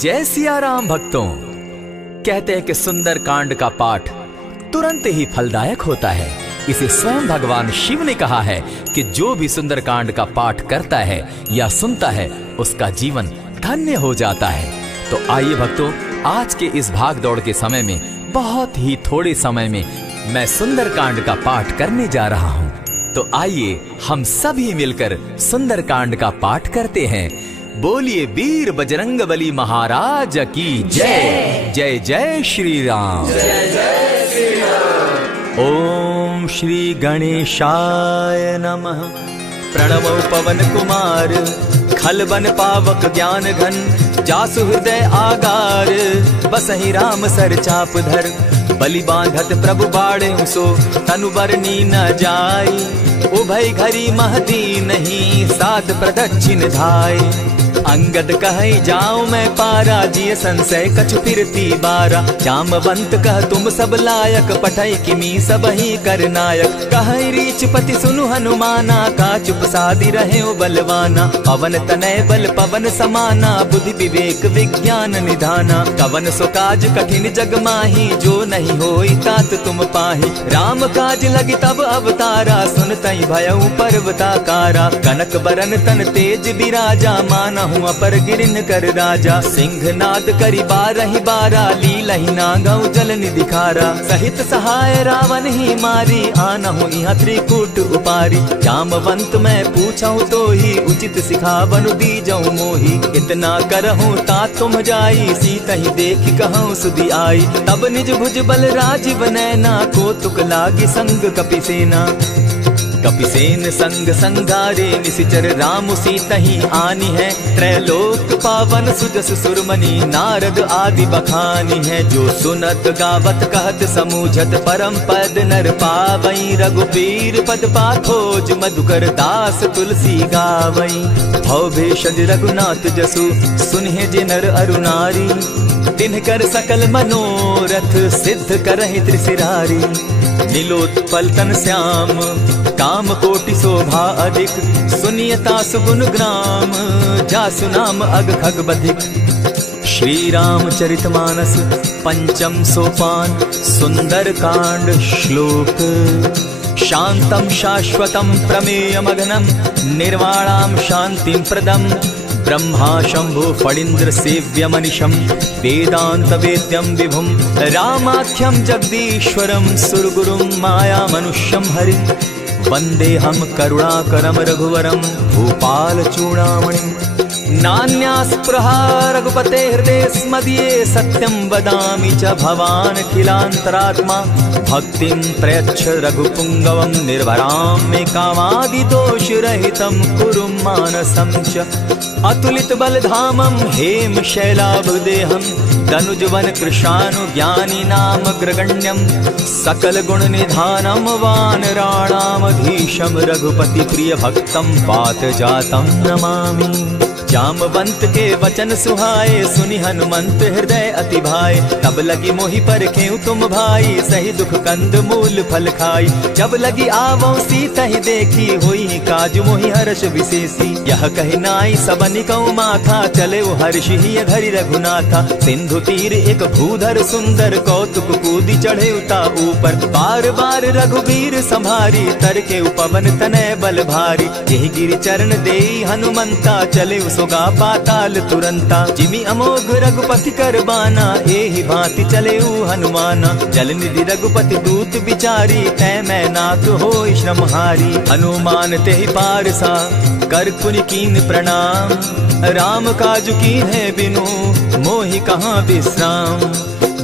जय सिया राम भक्तों। कहते हैं कि सुंदर कांड का पाठ तुरंत ही फलदायक होता है। इसे स्वयं भगवान शिव ने कहा है कि जो भी सुंदर कांड का पाठ करता है या सुनता है उसका जीवन धन्य हो जाता है। तो आइए भक्तों, आज के इस भाग दौड़ के समय में बहुत ही थोड़े समय में मैं सुंदर कांड का पाठ करने जा रहा हूँ। तो आइए हम सभी मिलकर सुंदर कांड का पाठ करते हैं। बोलिए वीर बजरंगबली महाराज की जय। जय जय श्री राम। जय जय श्री राम। ओम श्री गणेशाय नमः। प्रणवो पवन कुमार खलबन पावक ज्ञान घन जासु हृदय आगार बसहि राम सर चाप धर बलि बांधत प्रभु बाढ़े सो तनु बरनी न जाई उभय घरी महदी नहीं सात प्रदक्षिण धाय अंगद कहे जाऊं मैं पारा जिय संशय कछु फिरती बारा जामवंत कह तुम सब लायक पठय किमी सब ही कर नायक कहे रीच पति सुनु हनुमाना का चुप सादी रहे बलवाना पवन तनय बल पवन समाना बुद्धि विवेक विज्ञान निधाना कवन सो काज कठिन जग माही जो नहीं होई तात तुम पाही राम काज लगी तब अवतारा सुनतई भयउ पर्वताकारा कनक बरन तन तेज बिराजा माना अपर गिरिन कर राजा सिंह नाद करी बारहि बारा लीलहि नागौ जल निधि खारा सहित सहाय रावण ही मारी आनहु इहाँ त्रिकूट उपारी जामवंत मैं पूछऊं तो ही उचित सिखावनु दीजऊं मोही इतना करहूं ता तुम जाई सीता ही देखी कहूं सुधि आई तब निज भुज बल राजीव नैना को तुक लागी संग कपिसेना कपिसेन संग संगारे निशिचर राम सीता ही आनी है त्रैलोक पावन सुजस सुरमणि नारद आदि बखानी है जो सुनत गावत कहत समूझत परम पद नर पावई रघुबीर पद पाखोज मधुकर दास तुलसी गावई भव भेषज रघुनाथ जसु सुनहि जे नर अरुनारी तिनकर सकल मनोरथ सिद्ध करहि त्रिशिरारी नीलोत्पल तन श्याम काम कोटि शोभा अधिक सुनियता सुगुण ग्राम जासु नाम अग खग बधिक। श्री रामचरितमानस पंचम सोपान सुंदर कांड श्लोक शांतम शाश्वतम प्रमेयमगनम निर्वाणाम शांतिम प्रदम ब्रह्मा शंभु फणीन्द्र सेव्य मनिशम वेदांत वेद्यम विभुम रामाख्यम जगदीश्वरम सुरगुरुम माया मनुष्यम हरि वंदे हम करुणाकरम रघुवरम भूपाल चूड़ामणिम नान्यास्पृहा रघुपते हृदय स्मदीये सत्यं वदामि च भवान् खिलान्तरात्मा भक्तिं प्रयच्छ रघुपुङ्गवं निर्भरां मे कामादिदोषरहितं कुरु मानसं च अतुलित बलधामं हेम शैलाभदेहं दनुजवन कृशानुज्ञानी नामग्रगण्यं सकल गुण निधानं वानराणामधीशं रघुपति प्रिय भक्तं पातजातं नमामि। जामवंत के वचन सुहाए सुनि हनुमंत हृदय अति भाए तब लगी मोहि परखेउ तुम भाई सही दुख कंद मूल फल खाई जब लगी आवो सीता ही देखी हुई काज मोहि हर्ष विशेषी यह कहि नाई सबनि कौ माथा चले हर्ष ही घरि रघुनाथा सिंधु तीर एक भूधर सुंदर कौतुक कूदी चढ़े उता ऊपर बार बार रघुबीर संभारी तर के उपवन तनय बल भारी यही गिरि चरण देई हनुमंता चले सोगा पाताल तुरंता जिमि अमोघ रघुपति कर बाना एहि भांति चले हनुमाना जल निधि रघुपति दूत बिचारी तै मैं नाथ होई श्रमहारी हनुमान तेहि पारसा कर पुनि कीन प्रणाम राम काज कीन है बिनु मोहि कहाँ विश्राम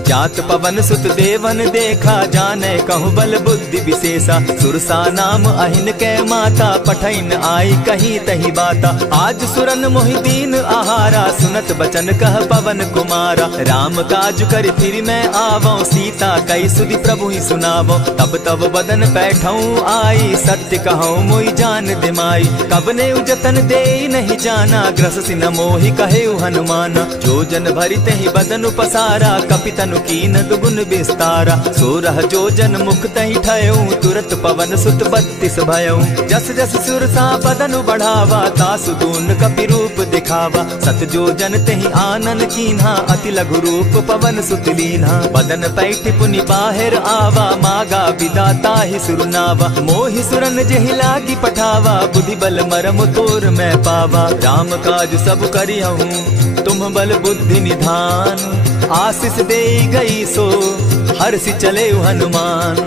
जात पवन सुत देवन देखा जाने कहूँ बल बुद्धि विशेषा सुरसा नाम अहिन कै माता पठैन आई कहीं तही बाता आज सुरन मोहिदीन आहारा सुनत बचन कह पवन कुमारा राम काज कर फिर मैं आवो सीता कई सुधि प्रभु ही सुनावो तब तब बदन बैठऊं आई सत्य कहूँ मोहि जान दिमाई कब ने जतन दे नहीं जाना ग्रस सिन मोहि कहे हनुमाना जो जन भरी तही बदन पसारा कपितन तनु कीन दुगुन विस्तारा। 16 जोजन मुख तहि ठयऊ, तुरत पवन सुत 32 भयऊ। जस जस सुरसा बदनु बढ़ावा, तासु दून कपि रूप दिखावा। 7 जोजन तेहि आनन कीन्हा, अति लघु रूप पवन सुत लीन्हा। बदन पैठ पुनि बाहिर आवा, मागा विदाता ही सुरनावा। मोहि सुरन जेहि लागी पठावा, बुद्धि बल मरम तोर मैं पावा। राम काज सब करिहूँ, तुम बल बुद्धि निधान। आशीष दे गई सो हर्षि चले हनुमान।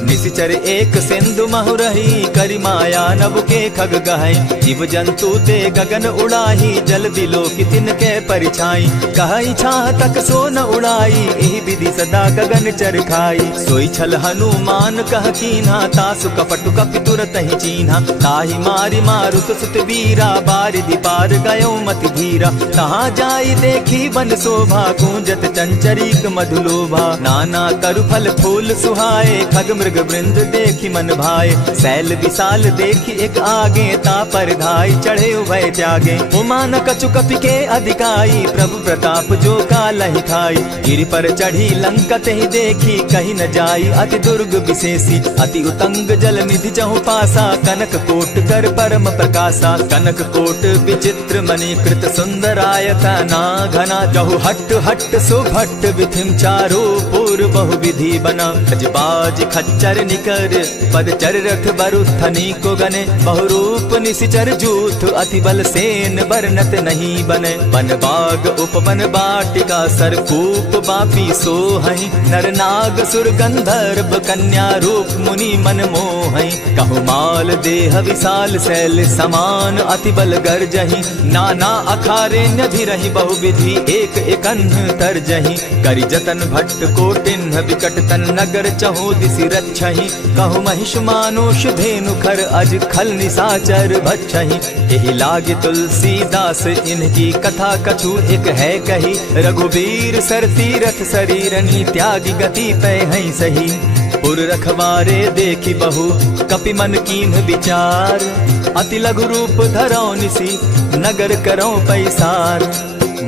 निशिचर एक सिंधु महु रही, करि माया नभ के खग गहै। जीव जंतु ते गगन उड़ाही, जल बिलो की तिनके परिछाई। कहई छाह तक सो न उड़ाई, एहि विधि सदा गगन चर खाई। सोई छल हनुमान कह कीन्हा, तासु कपटु कपि तुरत ही चीन्हा। ताहि मारि मारुत सुत वीरा, बारिधि पार गयो मति धीरा। तहाँ जाई देखी वन शोभा, गूंजत चंचरीक मधुलोभा। नाना तरु फल फूल सुहाए, खग मृग वृंद देखी मन भाए। सैल विशाल देखी एक आगे, ता पर धाई चढ़े उभय त्यागे। उमा न कछु कपि के अधिकाई, प्रभु प्रताप जो कालहि खाई। गिरि पर चढ़ी लंका तेहि देखी, कही न जाई अति दुर्ग विशेषी। अति उतंग जल निधि चहु पासा, कनक कोट कर परम प्रकाशा। कनक कोट विचित्र मणिकृत सुंदरायतना घना। जहु हट्ट हट्ट सुभट्ट विधिम चारो पूर बहु विधि बना। बाज खच्चर निकर पदचर रथ बरुथनी को गने। बहुरूप निशिचर जूथ, अति बल सेन बरनत नहीं बने। बन बाग उपवन बाटिका, सरकूप बापी सोहई। नर नाग सुर गंधर्व कन्या, रूप मुनि मन मोहई। कहु माल देह विशाल शैल समान, अति बल गर्जहि। नाना अखारे न्यधिरहि, बहुविधि एक एकन्ह तरजहि। करि जतन भट्ट कोटिन्ह, विकट तन नगर चहु दिसि रक्षहि। कहु महिष मानुष धेनु खर, अज खल निशाचर भक्षहि। एहि लागे तुलसीदास, इनकी कथा कछु एक है कही। रघुबीर सर तीरथ शरीरनि, त्यागी गति पै हई सही। पुर रखवारे देखी बहु, कपि मन कीन्ह विचार। अति लघु रूप धरौ निसी, नगर करौ पैसार।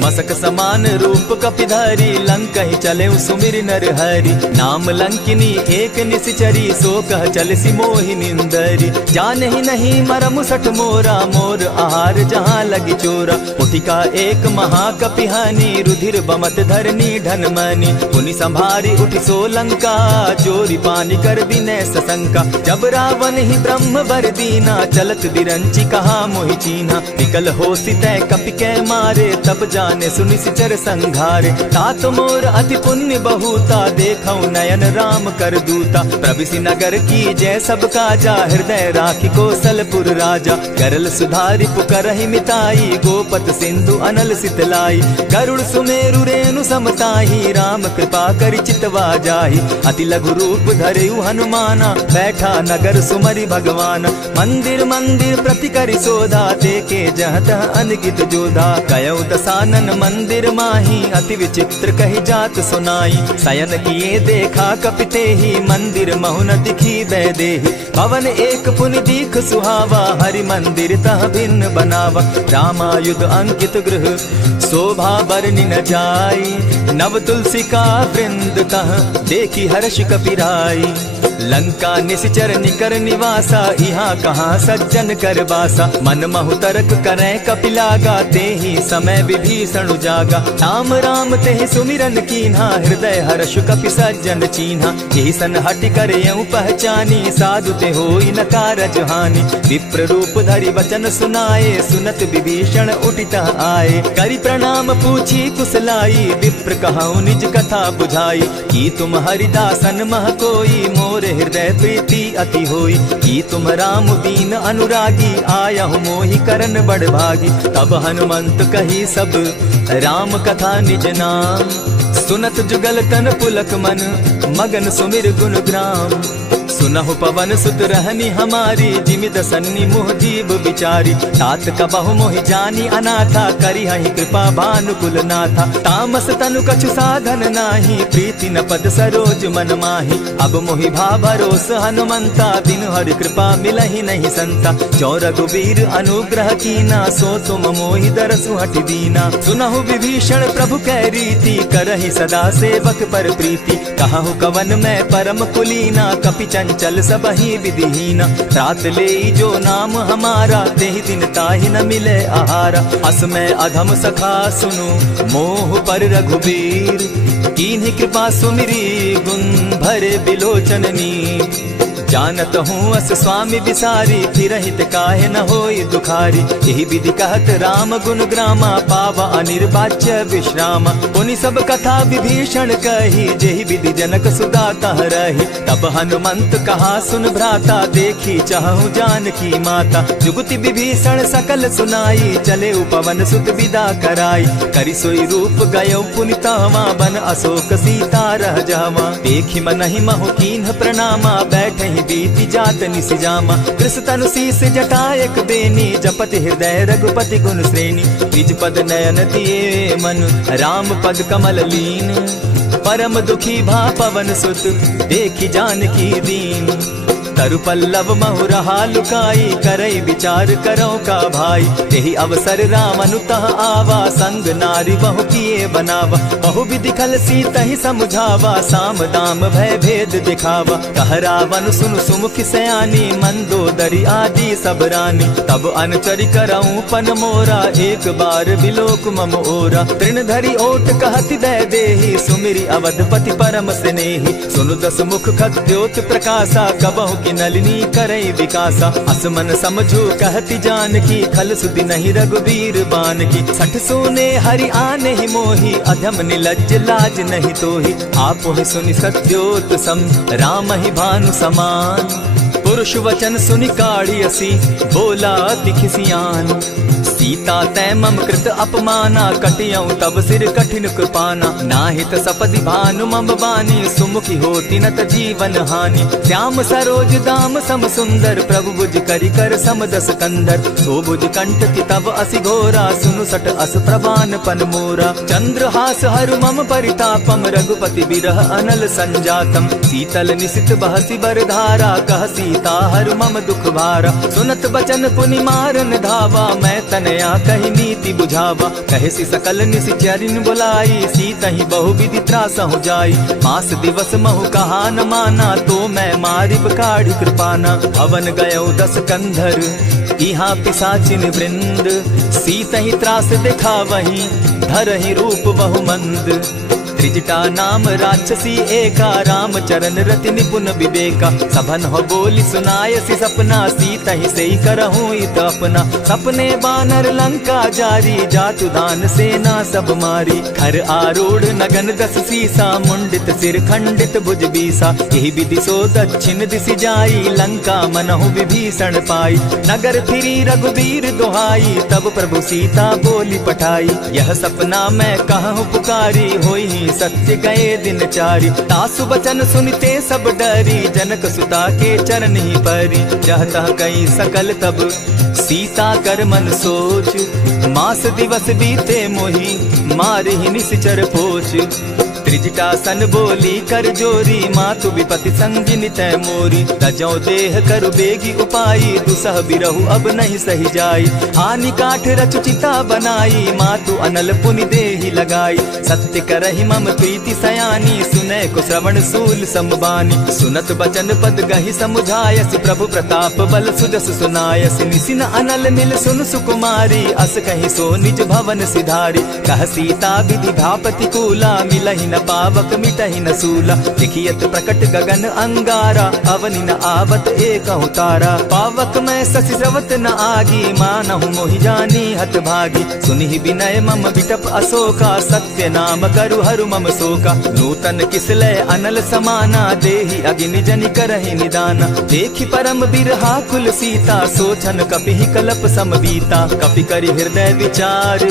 मसक समान रूप कपिधारी, लंकहि चले सुमिर नर हरि। नाम लंकिनी एक निशिचरी, सो कह चल सी मोहि निंदरी। जानहि नहीं मरम सठ मोरा, मोर आहार जहाँ लगी चोरा। उठिका एक महाकपिहानी, रुधिर बमत धरनी ढन मनी। पुनि संभारी उठि सो लंका, जोरी पानी कर विनय सशंका। जब रावण ही ब्रह्म बर दीना, चलत बिरंची कहा मोहि चीन्हा। निकल होसी तय कपि कै मारे, तब जाने सुनिशिचर संघारे। तात मोर अति पुण्य बहुता, देखौ नयन राम कर दूता। प्रविशि नगर की जय सब काजा, हृदय राखी कौशलपुर राजा। करल सुधारि पुकरहि मिताई, गोपत सिंधु अनल सितलाई। गरुड़ सुमेरु रेणु समताही, राम कृपा करि चितवा जाहि। अति लघु रूप धरेउ हनुमाना, बैठा नगर सुमरि भगवान। मंदिर मंदिर प्रति करि सोधा, देखे जहत अनगित जोधा। कयौ दसानन मंदिर माही, अति विचित्र कही जात सुनाई। शयन किए देखा कपिते ही, मंदिर महु न दिखी वैदेही। भवन एक पुनि दीख सुहावा, हरि मंदिर तह भिन्न बनावा। रामायुध अंकित गृह, शोभा बरनि न जाई। नव तुलसी का वृंद तह, देखी हर्ष कपिराई। लंका निशिचर निकर निवासा, यहाँ कहाँ सज्जन कर बासा। मन महु तर्क करें कपिलागा, तेहि समय विभीषण जागा। राम राम तेहि सुमिरन कीन्हा, हृदय हर्ष कपि सज्जन चीन्हा। यही सन हटि कर यूं पहचानी, साधु ते होई न कारज हानि। विप्र रूप धरि वचन सुनाए, सुनत विभीषण उठिता आए। करि प्रणाम पूछी कुशलाई, विप्र कहऊँ निज कथा बुझाई। की तुम हरिदासन मह कोई, मोर हृदय प्रीति अति होई। की तुम राम दीन अनुरागी, आयहु मोहि करन बड़ भागी। तब हनुमंत कही सब राम कथा निज नाम। सुनत जुगल तन पुलक मन, मगन सुमिर गुण ग्राम। सुनहु पवन सुत रहनी हमारी, जिमि दसन्नी मुह जीव बिचारी। तात कबहु मोहि जानी अनाथा, करी हहि कृपा भानुकुल नाथा। तामस तनु कछु साधन नाही, प्रीति न पद सरोज मन माही। अब मोहि भा भरोस हनुमंता, बिनु हरि कृपा मिलहि नहीं संता। जो रघुबीर अनुग्रह कीना, सो तुम मोहि दरसु हठि दीना। सुनहु विभीषण प्रभु कै रीति, करहि सदा सेवक पर प्रीति। कहु कवन मैं परम कुलीना, कपि चंचल सबहि विधिहीना। त्रात लेई जो नाम हमारा, तेहि दिन ताहि न मिले आहारा। अस मैं अधम सखा सुनु, मोह पर रघुबीर। कीन्हि कृपा सुमिरी, गुण भरे बिलोचननी। जानत हूँ अस स्वामी बिसारी, फिरहित काहे न होई दुखारी। यही विधि कहत राम गुण ग्रामा, पावा अनिर्वाच्य विश्राम। पुनि सब कथा विभीषण कही, जेहि विधि जनक सुदा कह रही। तब हनुमंत कहा सुन भ्राता, देखी चाहूँ जानकी माता। जुगति विभीषण सकल सुनाई, चले पवन सुत विदा कराई। करि सोई रूप गयो पुनि तहवा, बन अशोक सीता रह जावा। देखी मनहि महु कीन्ह प्रणामा, बैठहि बीति जात निसिजामा। कृष्ण तनु शीस जटायक बेनी, जपति हृदय रघुपति गुण श्रेणी। निज पद नयन दिए मन, राम पद कमल लीन। परम दुखी भा पवन सुत, देखी जानकी दीन। तरु पल्लव महु रहा लुकाई, करई विचार करो का भाई। यही अवसर राम अनुतः आवा, संग नारी बहु किए बनावा। बहु विधि खल सीता ही समझावा, साम दाम भय भेद दिखावा। कह रावण सुन सुमुखी सयानी, मंदोदरी आदि सब रानी। तब अनुचरि करऊं पन मोरा, एक बार बिलोक मम ओरा। तृण धरि ओट कहति दय देहि, सुमिरि अवधपति परम स्नेही। सुनु दस मुख खद्योत प्रकाशा, कबहु की नलिनी करई विकासा। असमन समझो कहति जानकी, खल सुधि नहीं रघुबीर बान की। सठ सोने हरि आने ही मोही, अधम निलज्ज लाज नहीं तोही। आपो ही सुनि सत्योत सम, राम ही भानु समान। पुरुष वचन सुनि काढ़ियसी, बोला अति खिसियान। सीता तै मम कृत अपमाना, कटियऊं तब सिर कठिन कृपाना। नाहित सपदि भानु मम बानी, सुमुखी होती नत जीवन हानि। श्याम सरोज दाम सम सुंदर, प्रभु बुझ करि कर समदस कंदर। सो बुझ कंठ की तब असि घोरा, सुनु सट अस प्रवान पन मोरा। चंद्रहास हरु मम परितापम, रघुपति बिरह अनल संजातम। शीतल निशित बहसी बरधारा, कह सीता हरु मम दुख भारा। सुनत बचन पुनि मारन धावा, मैं तनया कही नीति बुझावा। कहसी सकल निशिचरिन बुलाई, सीता ही बहु विधि त्रास हो जाई। मास दिवस महु कहा न माना, तो मैं मारिब काढ़ी कृपाना। हवन गयो 10 कंधर, इहाँ पिशाचिन वृंद। सीता ही त्रास दिखावही, धरहि रूप बहु मंद। त्रिजटा नाम राक्षसी एका, राम चरण रति निपुण विवेका। सभन हो बोली सुनायसी सपना, सीता ही से करहूँ इत अपना। सपने बानर लंका जारी, जातु दान सेना सब मारी। खर आरूढ़ नगन 10 सीसा, मुंडित सिर खंडित भुज बीसा। यही विधि सो दक्षिण दिशि जाई, लंका मनहु विभीषण पाई। नगर फिरी रघुबीर दुहाई, तब प्रभु सीता बोली पठाई। यह सपना मैं कहूँ पुकारी, होई सत्य गए दिन चारि। तासु बचन सुनते सब डरी, जनक सुता के चरण ही परी। चाहता कई सकल तब सीता कर मन सोच, मास दिवस बीते मोही, मारे ही निश्चर पोच। त्रिजटा सन बोली कर जोरी, मातु विपति संगिनी तै मोरी। तजौ देह करु बेगी उपाई, दुसह बिरहु अब नहीं सही जाई। हानि काठ रचु चिता बनाई, मातु अनल पुनि देहि लगाई। सत्य करहि मम प्रीति सयानी, सुनै को श्रवण सूल समबानी। सुनत बचन पद गहि समुझायस, प्रभु प्रताप बल सुजस सुनायस। निसिन अनल मिल सुन सुकुमारी, अस कहि सो निज भवन सिधारी। कह सीता विधि भापति कूला, मिलहि न पावक मिटहि न सूला। लिखियत प्रकट गगन अंगारा, अवनि न आवत एकहु तारा। पावक मैं शशि स्रवत न आगी, मानहु मोहि जानी हत भागी। सुनिहि विनय मम विटप अशोका, सत्य नाम करु हरु मम शोका। नूतन किसलय अनल समाना, देहि अगिनि जनि करहि निदाना। देखि परम बिरहा कुल सीता, सोचन कपिहि कलप सम बीता। कपि करि हृदय विचार,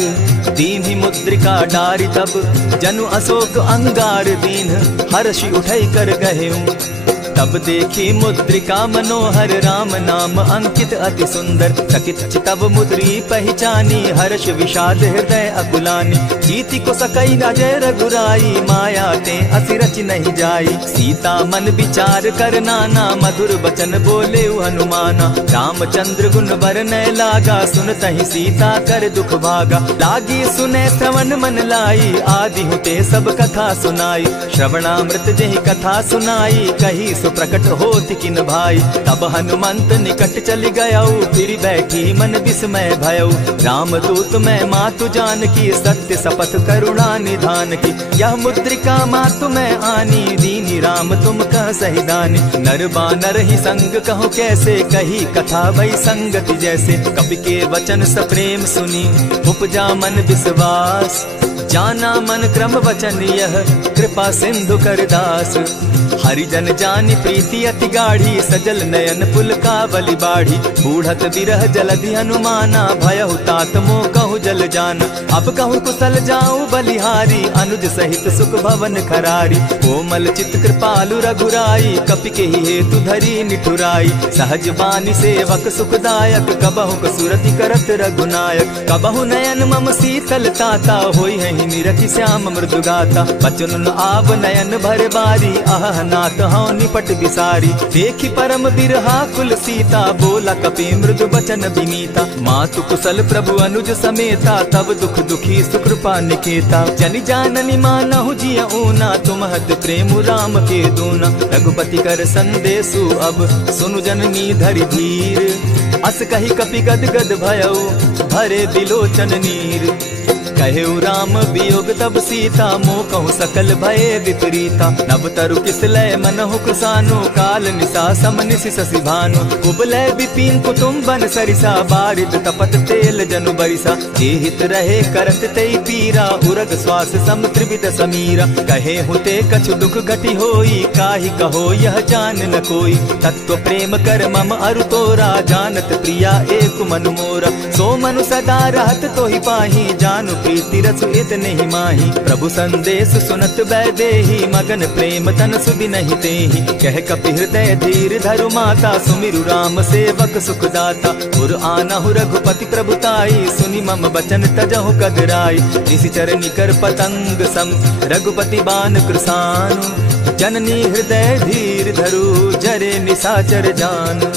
दीन्हि मुद्रिका डारि। तब जनु अशोक अंगार दीन, हर्षि उठै कर गहेऊ। तब देखी मुद्रिका मनोहर राम नाम अंकित अति सुंदर। चकित तब मुद्री पहचानी हर्ष विषाद हृदय अकुलानी। जीति को सकई न जय रघुराई माया ते असि रचि नहीं जाई। सीता मन विचार कर नाना मधुर बचन बोले हनुमाना। रामचंद्र गुण बरनय लागा सुनतहि सीता कर दुख भागा। लागी सुने श्रवण मन लाई आदि हुते सब कथा सुनाई। श्रवणामृत जेहि कथा सुनाई कही सो प्रकट होति किन भाई। तब हनुमंत निकट चली गयऊ फिर बैठी मन विस्मय भयऊ। रामदूत मैं मातु जान की सत्य शपथ करुणा निधान की। यह मुद्रिका मातु मैं आनी दीनी राम तुम कह सहिदानी। नर बानर ही संग कहो कैसे कही कथा वही संगति जैसे। कपि के वचन सप्रेम सुनी उपजा मन विश्वास। जाना मन क्रम वचन यह कृपा सिंधु कर दास। हरिजन जानी प्रीति अति गाढ़ी सजल नयन पुलकावली बाढ़ी। बूढ़त विरह जलधि हनुमाना भयहु तात मोह कहु जल जान। अब कहु कुशल जाऊं बलिहारी अनुज सहित सुख भवन खरारी। कोमल चित कृपालु रघुराई कपि के ही हेतु धरी निठुराई। सहज बानी सेवक सुखदायक कबहु कसुरति करत रघुनायक। कबहु नयन मम शीतल ताता होई है निरखि श्याम मृदु गाता। बचन आब नयन भर बारी आह नाथ हौ निपट बिसारी। देखी परम बिरहा कुल सीता बोला कपि मृदु बचन विनीता। मातु कुशल प्रभु अनुज समेता तब दुख दुखी सुकृपा निकेता। जनि जाननी मानहु जिय ऊना तुमहत प्रेम राम के दूना। रघुपति कर संदेशु अब सुनु जननी धरि धीर। अस कही कपि गद गद भयऊ भरे बिलोचन नीर। कहेउ राम वियोग तब सीता मोह कहु सकल भये विपरीता। नभ तरु किस लय मनहु कृसानु काल निशा समनिशि शशि भानु। कुबलय विपिन कुटुम्बन सरिसा बारिद तपत तेल जनु बरिसा। जे हित रहे करत तेई पीरा उरग श्वास सम त्रिविध समीरा। कहे हुते कछु दुख घटी होई काहि कहो यह जान न कोई। तत्व प्रेम कर मम अरु तोरा जानत प्रिया एक मनु मोरा। सो मनु सदा रहत तोहि पाही जानु प्रीति रसु इतने ही माही। प्रभु संदेश सुनत बैदेही मगन प्रेम तन सुधि नहीं तेहि। कह कपि हृदय धीर धरु माता सुमिरु राम सेवक सुख दाता। उर आनहु रघुपति प्रभुताई सुनि मम बचन तजहु कदराई। निशिचर निकर पतंग सम रघुपति बान कृसानु। जननी हृदय धीर धरु जरे निशाचर जान।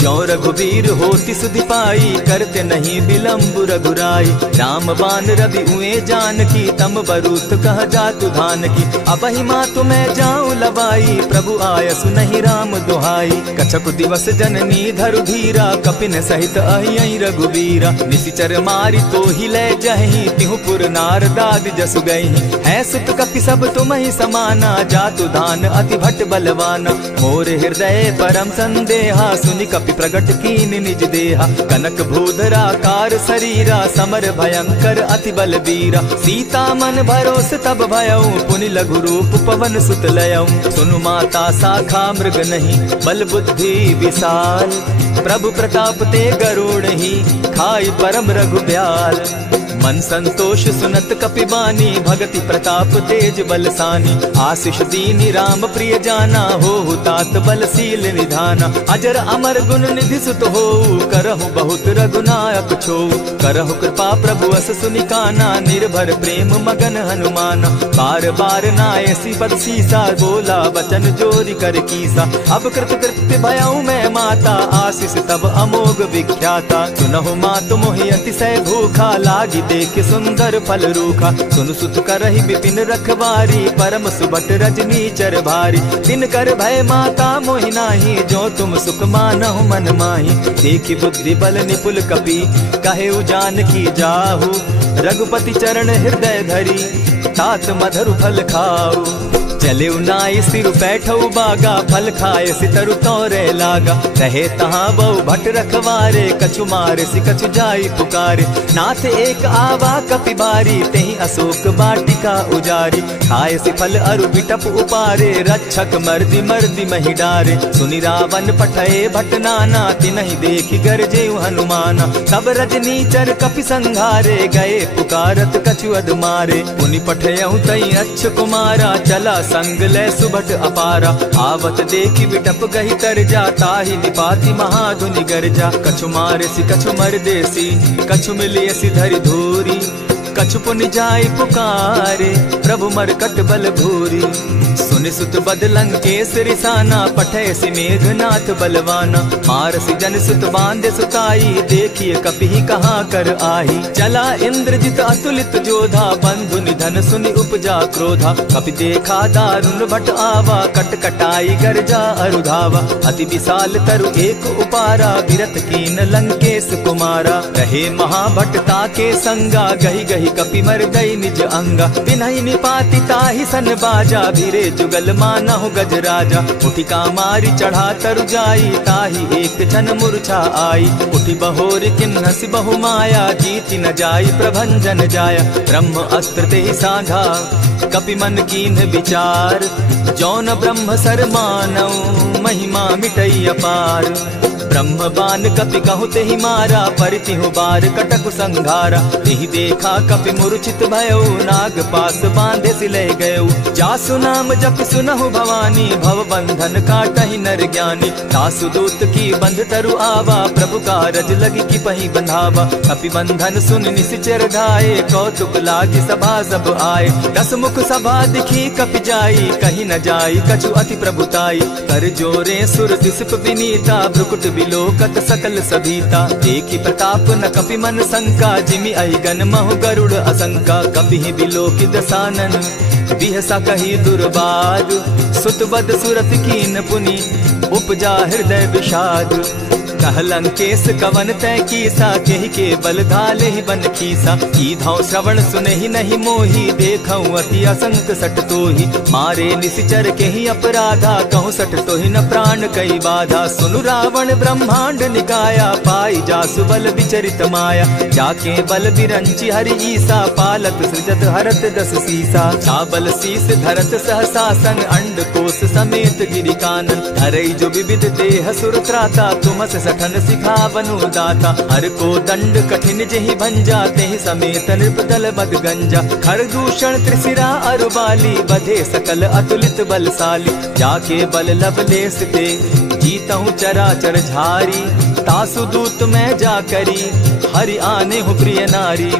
जो रघुवीर होति सुधि पाई करते नहीं विलम्ब रघुराई। राम बान रवि उए जान की तम बरूथ कह जातु धान की। अब ही मातु मैं जाऊं लवाई प्रभु आयसु नहीं राम दुहाई। कछक दिवस जननी धरु धीरा कपिन सहित अहियई रघुवीरा। निशिचर मारी तो ही ले जहि तिहुपुर नारदाद जसु गई। है सुत कपि सब तुम ही समाना जातु धान अति भट बलवाना। मोर हृदय परम संदेहा सुनि कपि प्रगट कीन निज देहा। कनक भूधरा कार शरीरा समर भयंकर अति बलबीरा। सीता मन भरोस तब भयऊ पुनि लघु रूप पवन सुत लयऊ। सुनु माता शाखा मृग नहीं बल बुद्धि विशाल। प्रभु प्रताप ते गरुड़ ही खाई परम रघु ब्याल। मन संतोष सुनत कपि बानी भगति प्रताप तेज बलसानी। आशीष दीनी राम प्रिय जाना हो तात बलशील निधाना। अजर अमर गुण निधि सुत हो करहु बहुत रघुनायक छो। करहु कृपा प्रभु अस सुनि काना निर्भर प्रेम मगन हनुमाना। बार बार नायसी पद सीसा बोला वचन जोरी कर कीसा। अब कृत कृत्य भयऊ मैं माता आशीष तब अमोघ विख्याता। सुनहु मातु मोहि अतिशय भूखा लागी देख सुंदर फल रूखा। सुन सुत करहि विपिन रखवारी परम सुबट रजनी चर भारी। दिन कर भय माता मोहि नाही जो तुम सुख मानहु मन माही। देखि बुद्धि बल निपुल कपि कहे जान की जाहु। रघुपति चरण हृदय धरी तात मधुर फल खाऊ। चले नाई सिर बैठऊ बागा फल खाए सितरु तोरे लागा। रहे तहाँ बहु भट रखवारे कछु मारे सि कछु जाई पुकारे। नाथ एक आवा कपि बारी तेहि अशोक बाटिका उजारी। खाए सि फल अरु बिटप उपारे रक्षक मर्दि मर्दि महि डारे। सुनि रावण पठए भट नाना तिनहि देखि गरजे हनुमाना। तब रजनीचर कपि संघारे गए पुकारत कछु अध मारे। पुनि पठयऊ तई अच्छ कुमारा चला संग ले सुभट अपारा। आवत देखी विटप गही तर जा, ताहि निपाति महाधुनि गर्जा। कछु मारसी कछु मर देसी, कछु मिलियसी धरि धूरी। कछु पुनि जाय पुकारे, प्रभु मरकट बल भूरी। सुनि सुत बद लंकेश रिसाना, पठैसी मेघनाथ बलवाना। मारसी जन सुत बांधे सुताई, देखिए कपि कहाँ कर आही। चला इंद्रजित अतुलित जोधा, बंधु निधन सुनि उपजा क्रोधा। कपि देखा दारुण भट आवा, कट कटाई गर्जा अरुधावा। अति विशाल तरु एक उपारा, विरत कीन लंकेश कुमारा। रहे महाभट्टा के संगा, गही गही कपि मर गई निज अंगा। तिन्हि निपाति ताहि सन बाजा, भीरे जुगल मानहु गज राजा। उठिका मारी चढ़ा तरु जाई, ताहि एक जन मूर्छा आई। उठि बहोर किन्हसि बहु माया, जीति न जाई प्रभंजन जाया। ब्रह्म अस्त्र तेहि साधा, कपि मन कीन्ह विचार। जौन ब्रह्म सर मानऊ, महिमा मिटई अपार। ब्रह्म बान कपि कहु तेहि मारा, परितिहु बार कटकु संघारा। तेहि देखा कपि मूर्छित भयउ, नाग पास बांधे सिले गयउ। जासु नाम जपि सुनहु भवानी, भव बंधन काटहि नर ज्ञानी। तासु दूत की बंध तरु आवा, प्रभु कारज लगी की पहि बंधावा। कपि बंधन सुन निसिचर ढाए, कौतुक लागी सभा सब आए। दस मुख सभा दिखी कपि जाई, कहीं न जाई कछु अति प्रभुताई। कर जोरे सुर दिसप विनीता, भ्रुकुट बिलोकत सकल सभीता। देखी प्रताप न कपि मन शंका, जिमि अहिगन महु गरुड़ असंका। कपि बिलोकि दसानन, बिहसा कही दुर्बाद। सुत बद सुरत कीन पुनि, उपजा हृदय विषाद। कह लंकेश कवन तय कीसा, केहि के बल धाले ही बन खीसा। कीधौ श्रवण सुने ही नहीं मोही, देखऊं अति असंक सट तोही। मारे निसिचर केहि अपराधा, कहूँ सट तोहि न प्राण कई बाधा। सुनु रावण ब्रह्मांड निकाया, पाई जासु बल विचरित माया। जाके बल बिरंची हरि ईसा, पालत सृजत हरत दस सीसा। चाबल शीस धरत सहसासन, अंड कोश समेत गिरि कानन। धरई जो विविध देह सुर त्राता, तुमस सठन सिखावनु दाता। हर को दंड कठिन जेहि भंजा, तेहि समेत नृपदल बद गंजा। खरदूषण त्रिशिरा अरुबाली, बधे सकल अतुलित बलशाली। जाके बल लवलेस ते, जीतहु चराचर झारी। तासु दूत मैं जा करी, हरि आने हूँ प्रिय नारी।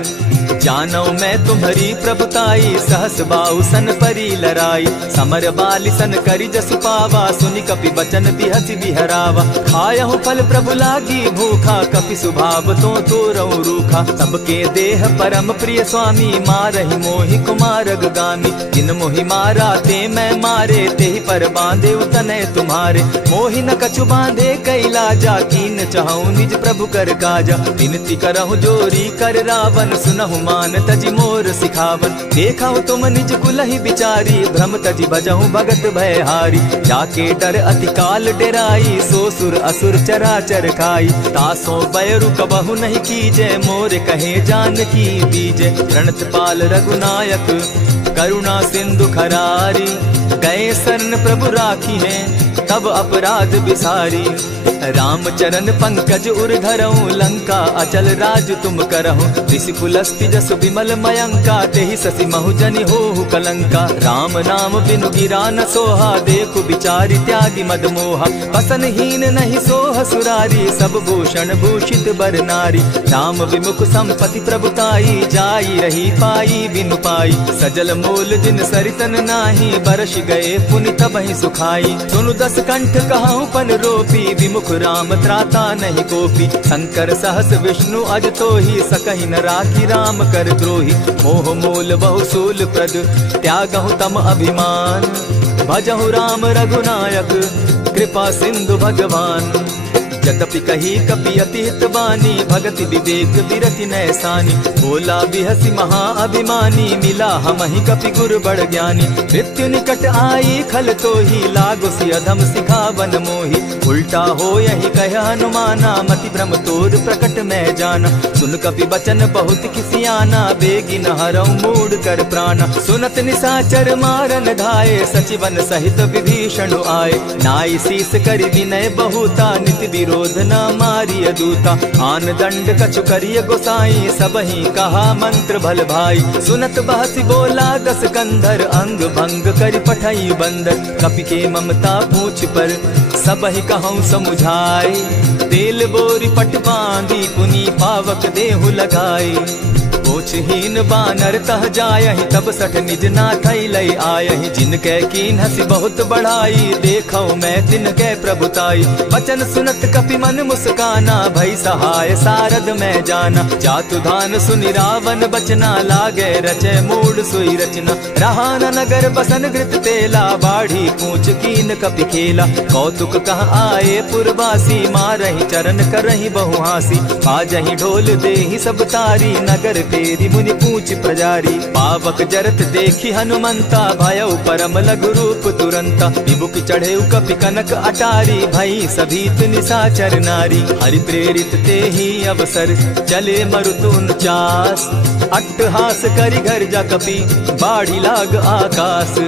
जानो मैं तुम्हारी प्रभुताई, सहस बाहु सन परी लराई। समर बाली सन करी जसु पावा, सुनि कपि बचन बिहसि बिहरावा। खायहु फल प्रभु लागी भूखा, कपि सुभाव तो तोरहु रूखा। सबके देह परम प्रिय स्वामी, मारहि मोहि कुमारग गामी। जिन मोहि मारा ते मैं मारे, तेहि पर बांधे उतने तुम्हारे। मोहि न कछु बांधे कैलाजा, कीन चाहूं निज प्रभु कर काजा। विनती करहु जोरी कर रावण, सुनहु मान तजि मोर सिखावन। देखहु तुम निज कुलहि बिचारी, भ्रम तजि भजहु भगत भयहारी। जाके डर अति काल डेराई, सो सुर असुर चराचर खाई। तासो बैरु कबहु नहीं कीजे, मोर कहे जानकी बीजे। प्रणत पाल रघुनायक, करुणा सिंधु खरारी। गए शरण प्रभु राखी है, तब अपराध बिसारी। राम चरण पंकज उर धरऊं, लंका अचल राज तुम करहूं। ऋषि पुलस्ति जसु विमल मयंका, तेहि ससि महु जनि होहु कलंका। राम नाम बिनु गिरा न सोहा, देखु बिचारी त्यागी मद मोहा। बसनहीन नहीं सोह सुरारी, सब भूषण भूषित बर नारी। राम विमुख संपति प्रभुताई, जाई रही पाई बिनु पाई। सजल मोल जिन सरितन नाही, बरस गए पुनि तबहि सुखाई। सुनु दस कंठ कहूं पन रोपी, विमुख राम त्राता नहीं कोपी। शंकर सहस विष्णु अज तोहि, सकहि न राखी राम कर द्रोही। मोह मूल बहु सूल प्रद, त्यागहु तम अभिमान। भजहु राम रघुनायक, कृपा सिंधु भगवान। जतपि कही कपि अति हित बानी, भगति विवेक विरति नैसानी। बोला बिहसि महा अभिमानी, मिला हमहि कपि गुर बड़ ज्ञानी। मृत्यु निकट आई खल तोहि, लागो सि अधम सिखावन मोहि। उल्टा हो यही कह हनुमाना, मति भ्रम तोर प्रकट मैं जाना। सुन कपि बचन बहुत किसियाना, बेगी न हरऊ मूड कर प्राणा। सुनत निसाचर मारन धाये, सचिवन सहित विभीषण आए। नाई शीस करि विनय बहुता, नित विरोध न मारिय दूता। आन दंड कछु करिय गोसाई, सबहि कहा मंत्र भल भाई। सुनत बहसी बोला दस कंधर, अंग भंग करि पठई बंदर। कपि के ममता पूछ पर, सबहि कहूँ समुझाई। तेल बोरी पट बांधी, पुनि पावक देहु लगाई। ओछहीन बानर तह जायहि, तब सठ निज नाथै लई आयहि। जिनके कीन हसी बहुत बढ़ाई, देखौ मैं तिनके प्रभुताई। बचन सुनत कपि मन मुस्काना, भई सहाय सारद मैं जाना। जातु धान सुनि रावण बचना, लागे रचे मूड सोई रचना। रहा न नगर बसन घृत तेला, बाढ़ी पूछ कीन कपि खेला। कौतुक कह आए पुरवासी, मारहि चरण करहि बहु हासी। बाजहि ढोल देहि सब तारी, नगर तेरी मुनि पूछ प्रजारी। पावक जरत देखी हनुमंता, भयउ परम लघु रूप तुरंता। विमुख चढ़े कपि कनक अटारी, भई सभीत निशाचर नारी। हरि प्रेरित ते ही अवसर, चले मरुतुन चास। अट्टहास करि घर जा कपि, बाढ़ी लाग आकाश।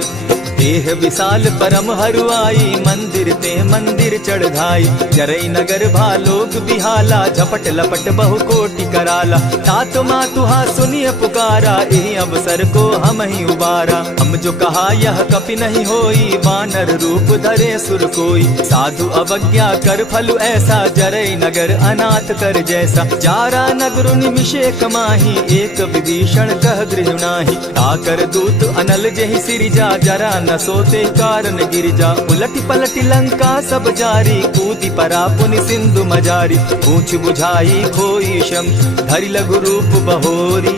देह विशाल परम हरुआई, मंदिर ते मंदिर चढ़ाई। जरई नगर भालोक बिहाला, झपट लपट बहु कोटि कराला। तात मातुहा सुनिय पुकारा, एहि अवसर को हम ही उबारा। हम जो कहा यह कपि नहीं होई, वानर रूप धरे सुर कोई। साधु अवज्ञा कर फल ऐसा, जरई नगर अनाथ कर जैसा। जारा नगर निमिषे कमाही, एक विभीषण कह गृह नाही। ताकर दूत अनल जहि सिरिजा, जरा न सोते कारण गिरिजा। उलटी पलटी लंका सब जारी, कूदी परा पुनि सिंधु मजारी। पूछ बुझाई खोई शम, धरि लघु रूप बहोरी।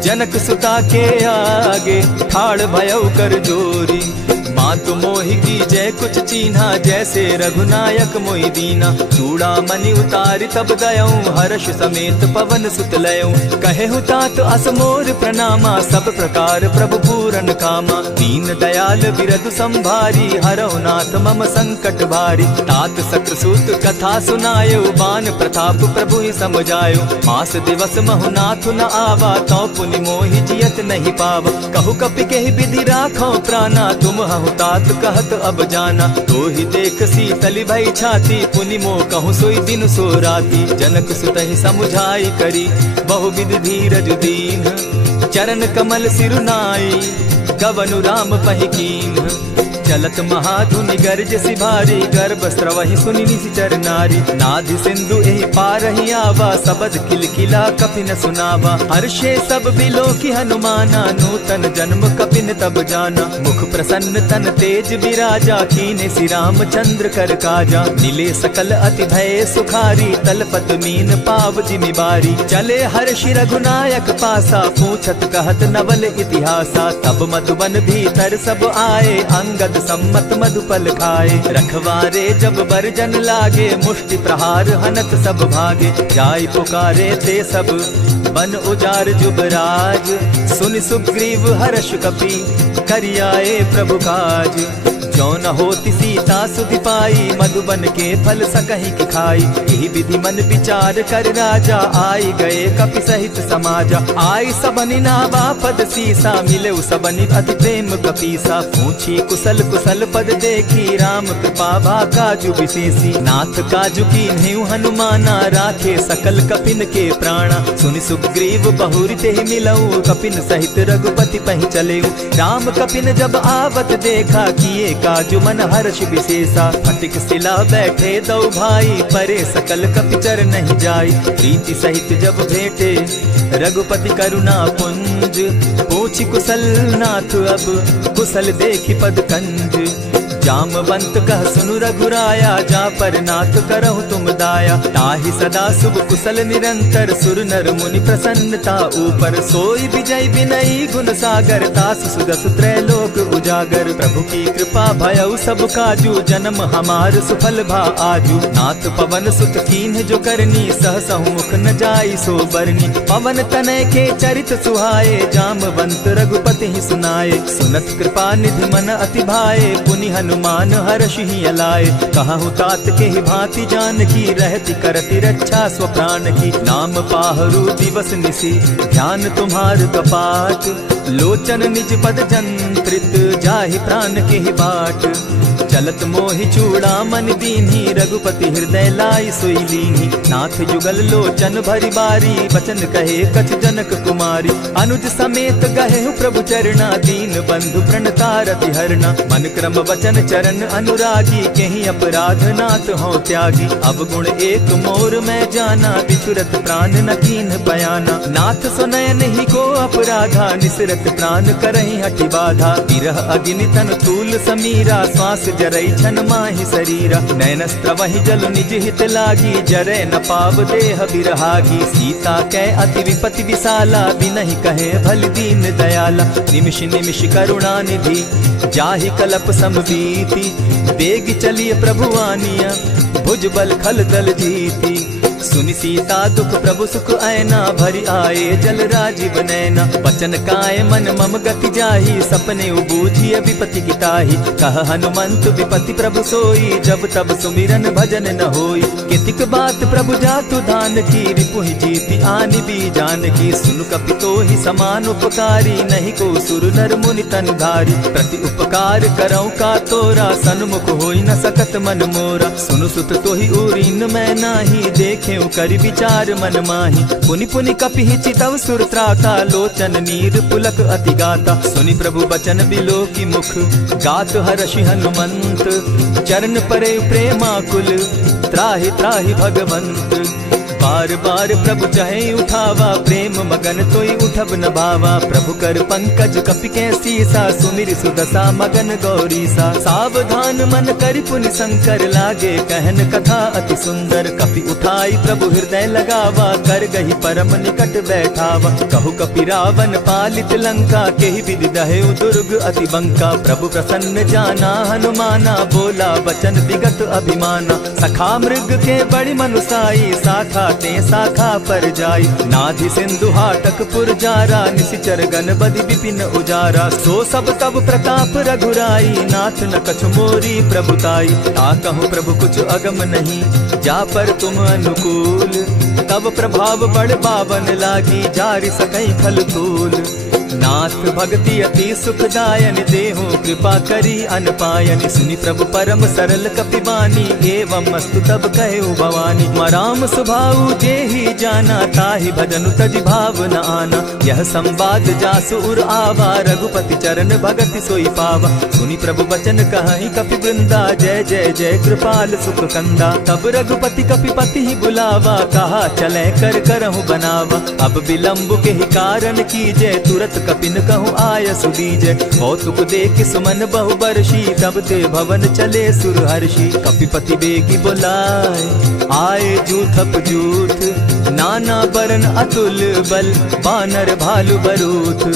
जनक सुता के आगे, ठाड़ भयउ कर जोरी। मातु मोहि की जय कुछ चीन्हा, जैसे रघुनायक मोहि दीना। चूड़ा मणि उतारि तब दयऊं, हर्ष समेत पवन सुत लयऊं। कहेहु तात असमोर प्रणामा, सब प्रकार प्रभु पूरन कामा। दीन दयाल बिरधु संभारी, हरौ नाथ मम संकट भारी। तात सक्रसूत कथा सुनायो, बान प्रताप प्रभु ही समझायो। मास दिवस महु नाथ न आवा, तौ पुनि मोहि जियत नहीं पावा। कहु कपि केहि विधि राखो प्राणा, तुम हहु तात कहत अब जाना। तो ही देख शीतली भई छाती, पुनि मो कहूँ सोई दिन सो राती। जनक सुतहि समुझाई करी, बहुविध धीरज दीन। चरण कमल सिरुनाई, गवनु राम पहि कीन। चलत महाधुनि गर्ज सिभारी, गर्भ स्रवहि सुनि निशिचर नारी। नाधि सिंधु एहि पारहि आवा, सबद किलकिला कपि न सुनावा। हर्षे सब बिलोकी हनुमाना, नूतन जन्म कपि न तब जाना। मुख प्रसन्न तन तेज विराजा, कीने श्री रामचंद्र कर काजा। मिले सकल अति भय सुखारी, तलपत मीन पाव जिमि बारी। चले हर्षि रघुनायक पासा, पूछत कहत नवल इतिहासा। तब मधुबन भीतर सब आए, अंगद सम्मत मधुपल खाए। रखवारे जब बरजन लागे, मुष्टि प्रहार हनत सब भागे। जाय पुकारे ते सब, बन उजार जुबराज। सुनि सुग्रीव हर्ष कपि, करियाए प्रभु काज। जो न होती सीता सुधि पाई, मधुबन के फल सकहि की खाई। यही विधि मन विचार कर राजा, आई गए कपि सहित समाजा। आई सबनि नावा पद सीसा, मिले सबनि अति प्रेम कपीसा। पूछी कुशल कुशल पद देखी, राम कृपा भा काजु विशेषी। नाथ काजु कीन्हेउ हनुमाना, राखे सकल कपिन के प्राणा। सुनि सुग्रीव बहुरि तेहि मिलऊ, कपिन सहित रघुपति पहि चलेऊ। राम कपिन जब आवत देखा, किए काजु मन हर्ष विशेषा। फटिक सिला बैठे दो भाई, परे सकल कपिचर नहीं जाई। प्रीति सहित जब भेटे, रघुपति करुणा पुंज। पूछि कुशल नाथ अब, कुशल देखि पद कंज। जामवंत कह सुनु रघुराया, जा पर नाथ करहु तुम दाया। ताहि सदा शुभ कुशल निरंतर, सुर नर मुनि प्रसन्नता ऊपर। सोई विजय विनयी गुण सागर, तास सुदस त्रैलोक उजागर। प्रभु की कृपा भयउ सब काजू, जन्म हमार सुफल भा आजू। नाथ पवन सुत कीन्ह जो करनी, सहसहु मुख न जाई सो बरनी। पवन तनय के चरित सुहाए, जामवंत रघुपति ही सुनाए। सुनत कृपा निधि मन अति भाए, पुनि हनुमान हनुमान हर्षि अलाए। कहूँ तात के ही भांति जानकी रहती करती रक्षा स्वप्राण की। नाम पाहरु दिवस निसी ध्यान तुम्हार कपाट। लोचन निज पद जंत्रित जाहि प्राण के ही बाट। चलत मोहि चूड़ामन दीन्ही रघुपति हृदय लाई सोई लीन्ही। नाथ जुगल लोचन भरी बारी बचन कहे कछ जनक कुमारी। अनुज समेत गहे प्रभु चरणा दीन बंधु प्रणतारति हरना। मन क्रम वचन चरण अनुरागी कहीं अपराध नाथ हो त्यागी। अब गुण एक मोर में जाना बिछुरत प्राण न कीन बयाना। नाथ सुनयन ही को अपराधा निसरत प्राण करहि हटि बाधा। विरह अग्नि तन तूल समीरा श्वास जरई छन माहि शरीरा। नयनस्त्र वही जल निज हित लागी जरे न पाव देह बिरहागी। सीता कै अति विपति विशाला बिनहि कहे भल दीन दयाला। निमिष निमिष करुणा निधि जाहि कलप समबीति। बेग चलिए प्रभु आनिया भुज बल खल दल जीती। सुनि सीता दुख प्रभु सुख ऐना भरी आए जल राजीव नैना। वचन काय मन मम गति जाहि सपने उबूझिय विपति गिताहि। कह हनुमंत विपति प्रभु सोई जब तब सुमिरन भजन न होई। कितिक बात प्रभु जातु धान की रिपुहि जीति आनि भी जान की। सुन कपितो ही समान उपकारी नहीं को सुर नर मुनि तन धारी। प्रति उपकार करौ का तोरा सन्मुख होई न सकत मन मोरा। सुनु सुत तोहि उरीन मैं नाही देखे करि विचार मन माही। पुनि पुनि कपि चितव सुर त्राता लोचन नीर पुलक अति गाता। सुनि प्रभु बचन बिलो की मुख गात हर्षि हनुमंत। चरण परे प्रेमाकुल त्राहि त्राहि भगवंत। बार बार प्रभु चहे उठावा प्रेम मगन तोई उठब न भावा। प्रभु कर पंकज कपि के सीसा सुमिर सुदशा मगन गौरीसा। सावधान मन करि पुनि शंकर लागे कहन कथा अति सुंदर। कपि उठाई प्रभु हृदय लगावा कर गही परम निकट बैठावा। कहु कपि रावण पालित लंका केहि विधि दहेउ दुर्ग अति बंका। प्रभु प्रसन्न जाना हनुमाना बोला वचन विगत अभिमाना। सखा मृग के बड़ी मनुसाई शाखा ते शाखा पर जाई। नाधि सिंधु हाटक पुर जारा निशिचर गन बदि विपिन उजारा। सो सब तब प्रताप रघुराई नाथ न कछु मोरी प्रभुताई। ता कहूँ प्रभु कुछ अगम नहीं जा पर तुम अनुकूल। तब प्रभाव बड़ पावन लागी जारि सकई फल फूल। नाथ भक्ति अति सुखदायन देहु कृपा करी अनपायन। सुनि प्रभु परम सरल कपिबानी एवं मस्तु तब कहेउ भवानी। मराम सुभाऊ जेहि जाना ताहि भजनु तज भाव न आना। यह संवाद जासु उर आवा रघुपति चरण भगति सोई पावा। सुनि प्रभु वचन कहि कपि वृंदा जय जय जय कृपाल सुख कंदा। तब रघुपति कपिपति ही बुलावा कहा चले कर करहु बनावा। अब विलंब के ही कारण कीजय तुरत कपिन कहूँ आय सुदीजय। कौतुक देख सुमन बहु बरसी तब ते भवन चले सुर हर्षि। कपिपति बेगी बुलाए आए जूथप जूथ। नाना बरन अतुल बल बानर भालु बरूथ।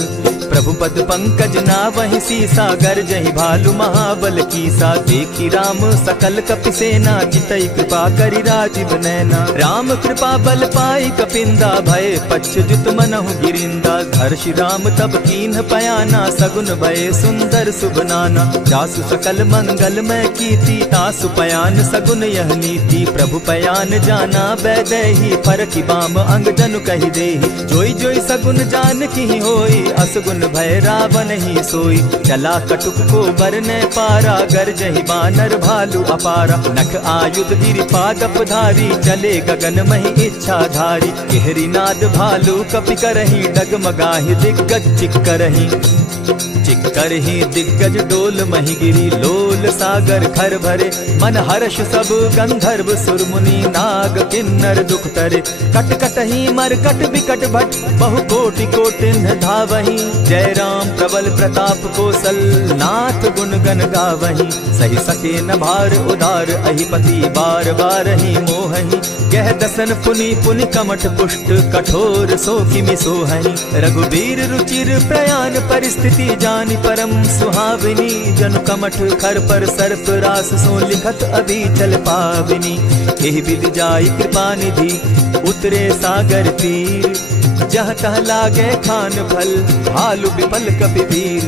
प्रभु पद पंकज ना वही सीसा गरजहि भालु महाबल कीसा। देखी राम सकल कपि सेना चितई कृपा करि राजीव नैना। राम कृपा बल पाई कपिंदा भय पच्युत मनहु गिरिंदा। हर्षि राम तब कीन्ह पयाना सगुन भय सुंदर शुभ नाना। जासु सकल मंगल में कीर्ति तासु पयान सगुन यह नीति। प्रभु पयान जाना बैदेही फरकि बाम अंग जनु कहि देहि। जोई जोई सगुन जान की होई असगुन भय रावण ही सोई। चला कटुक को बरने पारा गरजहि बानर भालु अपारा। नख आयुध गिरि पादप धारी चले गगन महि इच्छा धारी। केहरी नाद भालु कपि करहि डगमगाहि दिग्गज चिक्करहि। चिक्करहि दिग्गज डोल महि गिरी लोल सागर खर भरे। मन हर्ष सब गंधर्व सुर मुनि नाग किन्नर दुख तरे। कट कटहि मरकट बिकट भट बहु कोटि कोटिन धावहि। जय राम प्रबल प्रताप कौशल नाथ गुण गण गावहि। सही सके न भार उदार अहिपति बार बार ही मोहहि। कह दसन पुनि पुनि कमठ पुष्ट कठोर सो किमि सोहहि। रघुबीर रुचिर प्रयाण परिस्थिति जानि परम सुहाविनी। जनु कमठ खर पर सर्प रास सो लिखत अभी चल पाविनी। एहि विधि जाई कृपा निधि उतरे सागर तीर। जह तह लागे खान फल भालु विफल कपि वीर।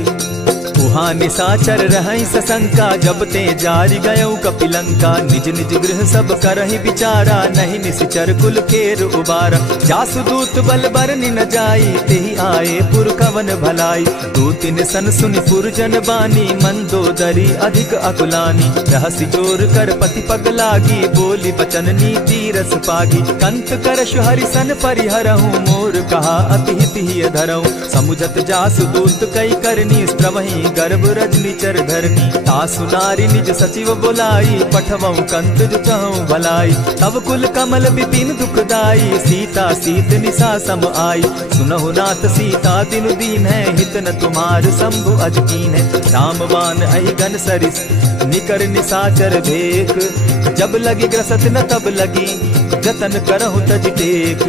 उहाँ निशाचर रहई सशंका, जब ते जारी गयऊ कपिलंका। निज निज गृह सब करहि विचारा, नहीं निश्चर कुल केर उबारा। जासुदूत बल बरनि न जाई, तेहि आए पुर कवन भलाई। दूतिन सन सुनि पुरजन बानी, मंदोदरी अधिक अकुलानी। रहसि जोर कर पति पग लागी, बोली बचन नीति रस पागी। कंत करश हरिसन परिहरहूँ, मोर कहा अति हित ही धरऊँ। समुझत जासुदूत कई करनी, स्त्रवहि गर्भ रजनी चर धरनी। तासु नारी निज सचिव बोलाई, पठवऊँ कंत जो चहऊँ भलाई। तब कुल कमल विपिन दुखदाई, सीता सीत निशा सम आई। सुनहु नाथ सीता दिनु दीन है, हित न तुम्हार शंभु अज कीन है। रामवान अहि गन सरिस निकर निशाचर भेक, जब लगी ग्रसत न तब लगी जतन करहु तज टेक।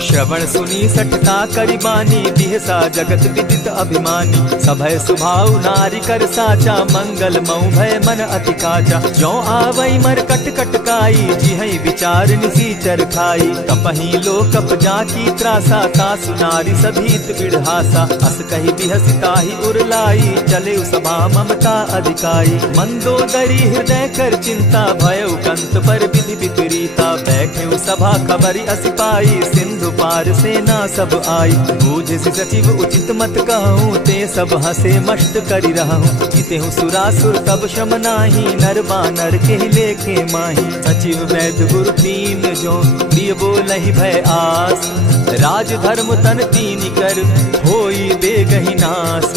श्रवण सुनी सठता करि बानी, बिहसा जगत विदित अभिमानी। सभय सुभाव नारी कर साचा, मंगल मऊ भय मन अति काचा। जो आवई मर कट कट काई, जिहई विचार निसीचर खाई। कपही लोकप जाकी त्रासा, तासु नारी सभीत बिढ़ासा। अस कही बिहसिता ही उरलाई, चले सभा ममता अधिकाई। मंदोदरी हृदय कर चिंता, भयउ कंत पर विधि विपरीता। बैठे सभा खबरी असी पाई, सिंधु पार सेना सब आई। बूझ सचिव उचित मत कहूँ, ते सब हसे मष्ट करि रहूँ। जितेहु सुरासुर तब शम नाही, नर बानर के लेखे माही। सचिव वैद्य गुरु तीन जो, प्रिय बोलहि भय आस। राज धर्म तन तीन कर, होई बेगहि नास।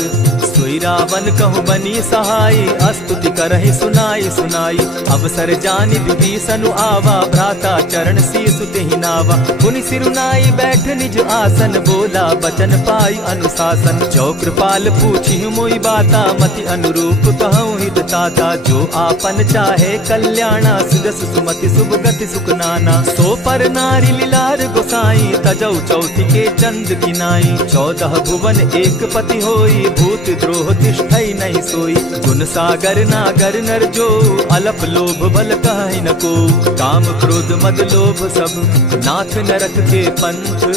सोई रावण कहु बनी सहाई, अस्तुति करहि सुनाई सुनाई। अवसर जानि विभीषण आवा, भ्राता चरण शीसु तेहि नावा। पुनि सिरुनाई बैठ निज आसन, बोला बचन पाई अनुशासन। जो कृपाल पूछि मोई बाता, मति अनुरूप कहूँ हित ताता। जो आपन चाहे कल्याणा, सुजस सुमति शुभ गति सुख नाना। सो पर नारी लीलार गोसाई, तजौ चौथी के चंद किनाई। 14 भुवन एक पति होई, भूत द्रोह तिष्ठई नहीं सोई। गुण सागर नागर नर जो, अलप लोभ बल कहि न को। काम क्रोध मद लोभ सब, नाथ नरक के पंथ।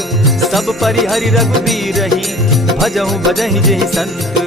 सब परिहरि रघुबीर रही, भजहु भजहि जेहि संत।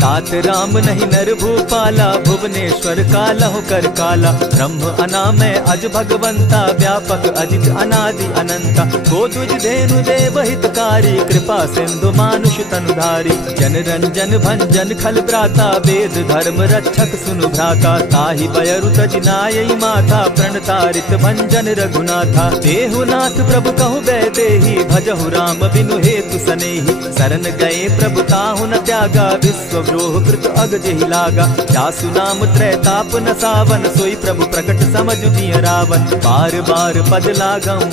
तात राम नहीं नर भूपाला, भुवनेश्वर कालहु कर काला। ब्रह्म अनामय अज भगवंता, व्यापक अजित अनादि अनंता। को तुझ धेनु देव हितकारी, कृपा सिंधु मानुष तनुधारी। जन रंजन भंजन खल भ्राता, वेद धर्म रक्षक सुनु भ्राता। ताहि बयरु तज नायई माथा, प्रणतारित भंजन रघुनाथा। देहु नाथ प्रभु कहु बैदेही, भजहु राम बिनु हेतु सनेही। शरण गए प्रभु ताहु न त्यागा, विश्व द्रोह कृत अग जेहि लागा। जासु नाम त्रैताप न सावन, सोई प्रभु प्रकट समझ जिय रावण। बार बार पद लागऊं,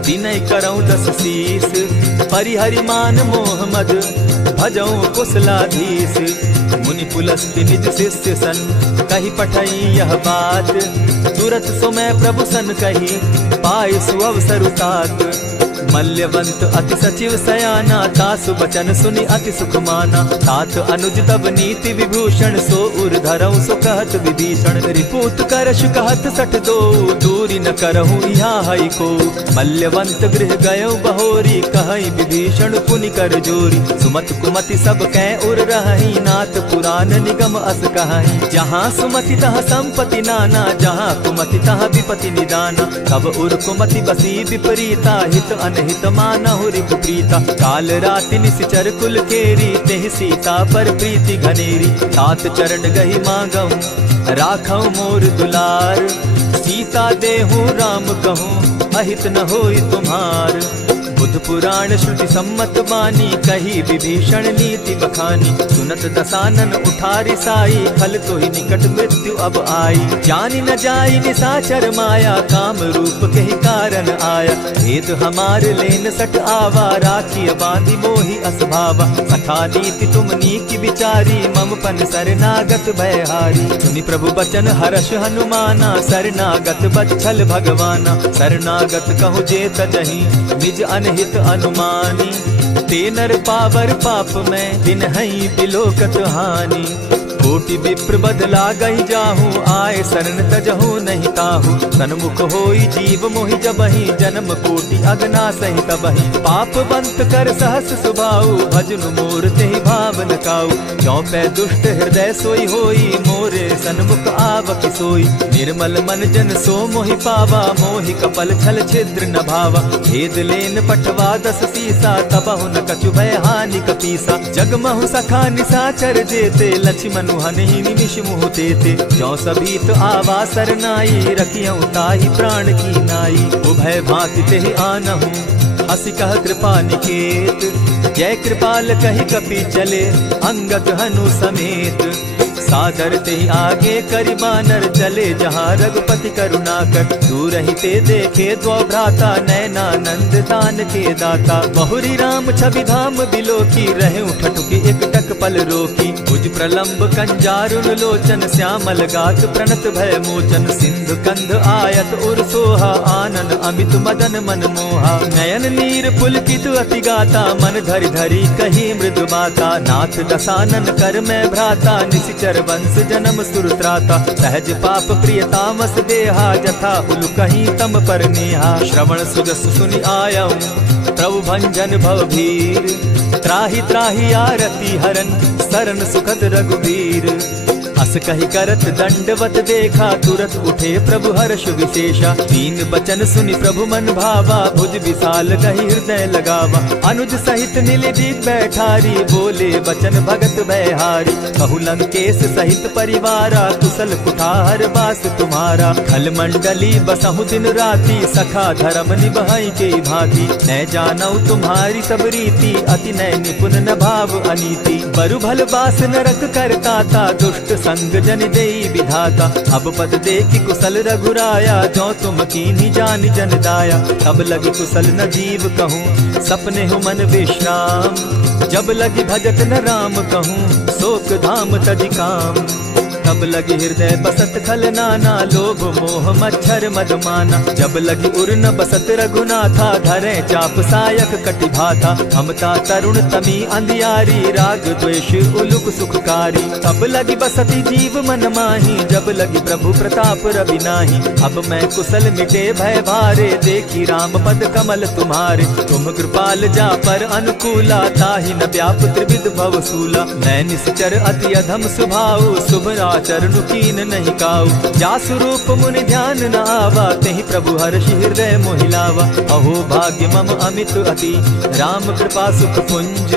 विनय करऊं 10 शीस। परिहरि मान मोह मद, भजऊं कुशलाधीश। मुनि पुलस्त्य निज शिष्य सन, कही पठई यह बात। तुरत सो मैं प्रभु सन कही, पाय सुअवसर तात। मल्यवंत अति सचिव सयाना, तासु बचन सुनि अति सुख माना। तात अनुज तब नीति विभूषण, सो उर धरऊं सो कहत विभीषण। रिपुत करश कहत सठ दो, दूरी न करहूँ यहाँ हई को। मल्यवंत गृह गयो बहोरी, कहई विभीषण पुनि कर जोरी। सुमत कुमति सब कै उर रहई, नाथ पुराण निगम अस कहई। जहाँ सुमति तहाँ संपत्ति नाना, जहाँ कुमति तहाँ विपति निदाना। तब उर कुमति बसी विपरीता, हित अनहित मानहु रिपु प्रीता। काल राति निश्चर कुल केरी, तेहि सीता पर प्रीति घनेरी। तात चरण गही मांगऊं, राखऊं मोर दुलार। सीता देहूं राम कहूं, अहित न होई तुम्हार। बुध पुराण श्रुति सम्मत बानी, कही विभीषण नीति बखानी। सुनत दसानन उठारी साई, फल तो ही निकट मृत्यु अब आई। जानी न जाई निशाचर माया, काम रूप के ही कारण आया। भेद हमार लेन सट आवा, राखी बांधी मोहि असभावा। सखा नीति तुम नीति विचारी, मम पन शरणागत भयहारी। सुनि प्रभु बचन हर्ष हनुमाना, शरणागत बच्छल भगवाना। शरणागत कहु जे तजहि, निज अनहित अनुमानी। ते नर पावर पाप में, दिन हई बिलोकत हानि। कोटि विप्र बदला गई जाहू, आए शरण तजहू नहीं ताहू। सन्मुख होई जीव मोहि जबहि, जन्म कोटि अगना सही तबहि। पाप बंत कर सहस सुभाऊ, भजनु मोर तेहि भाव न काऊ। क्यों पै दुष्ट हृदय सोई होई, मोरे सन्मुख आवक सोई। निर्मल मन जन सो मोहि पावा, मोहि कपल छल छिद्र न भावा। भेद लेन पठवा दस सीसा, तबहु न कछु भय हानि कपीसा। जगमहु सखा निसाचर जेते, लक्ष्मणु हनहि निमिष मुह तेते। जो सभीत आवा सरनाई, रखियौ ताहि प्राण की नाई। उभय भांति तेहि आनहु, हसी कह कृपा निकेत। जय कृपाल कहि कपि चले, अंगद हनु समेत। सादर ते आगे करि बानर, चले जहाँ रघुपति करुणा कर। दूर ही ते देखे द्वौ भ्राता, नैनानंद दान के दाता। बहुरी राम छवि धाम बिलोकी, रहे ठठुकी एक टक पल रोकी। भुज प्रलंब कंजारुन लोचन, श्यामल गात प्रणत भय मोचन। सिंधु कंध आयत उर सोहा, आनन अमित मदन मन मोहा। नयन नीर पुलकित अति गाता, मन धरि धरि कही मृदु बाता। नाथ दसानन कर मैं भ्राता, निशिचर वंश जन्म सुरत्राता। सहज पाप प्रिय तामस देहा, जथा उलु कहीं तम पर नेहा। श्रवण सुजस सुनि आयऊ, प्रभु भंजन भव भीर। त्राहि त्राहि आरती हरन, सरन सुखद रघुवीर। अस कहि करत दंडवत देखा, तुरत उठे प्रभु हर्ष विशेषा। तीन बचन सुनि प्रभु मन भावा, भुज विशाल कहि हृदय लगावा। अनुज सहित नीलदीप बैठारी, बोले बचन भगत भयहारी। कहु लंकेश सहित परिवारा, कुशल कुठार बास तुम्हारा। खल मंडली बसहु दिन राति, सखा धर्म निभाई के भांति। न जानऊ तुम्हारी सब रीति, अति नय निपुण न भाव अनीति। बरु भल बास नरक करता था, दुष्ट संग जन देई विधाता। अब पद देखि कुशल रघुराया, जो तुम कीन्ही जान जन दाया। तब लगी कुशल न जीव कहूँ, सपने हो मन विश्राम। जब लगी भजत न राम कहूँ, शोक धाम तजि काम। तब लगी हृदय बसत खल नाना, लोभ मोह मच्छर मदमाना। जब लगी उर न बसत रघुनाथा, धरे चाप सायक कटि भाथा। हमता तरुण तमी अंधियारी, राग द्वेष उलुक सुखकारी। तब लगी बसती जीव मन माही, जब लगी प्रभु प्रताप रवि नाही। अब मैं कुशल मिटे भय भारे, देखी राम पद कमल तुम्हारे। तुम कृपाल जा पर अनुकूला, ताहि न व्याप त्रिविध भव सूला। मैं निश्चर अति अधम स्वभाव, शुभ चरणु कीन नहीं काऊ। जासु रूप मुनि ध्यान न आवा, तेहि प्रभु हर्षि हृदय मोहिलावा। अहो भाग्य मम अमित अति, राम कृपा सुख पुंज।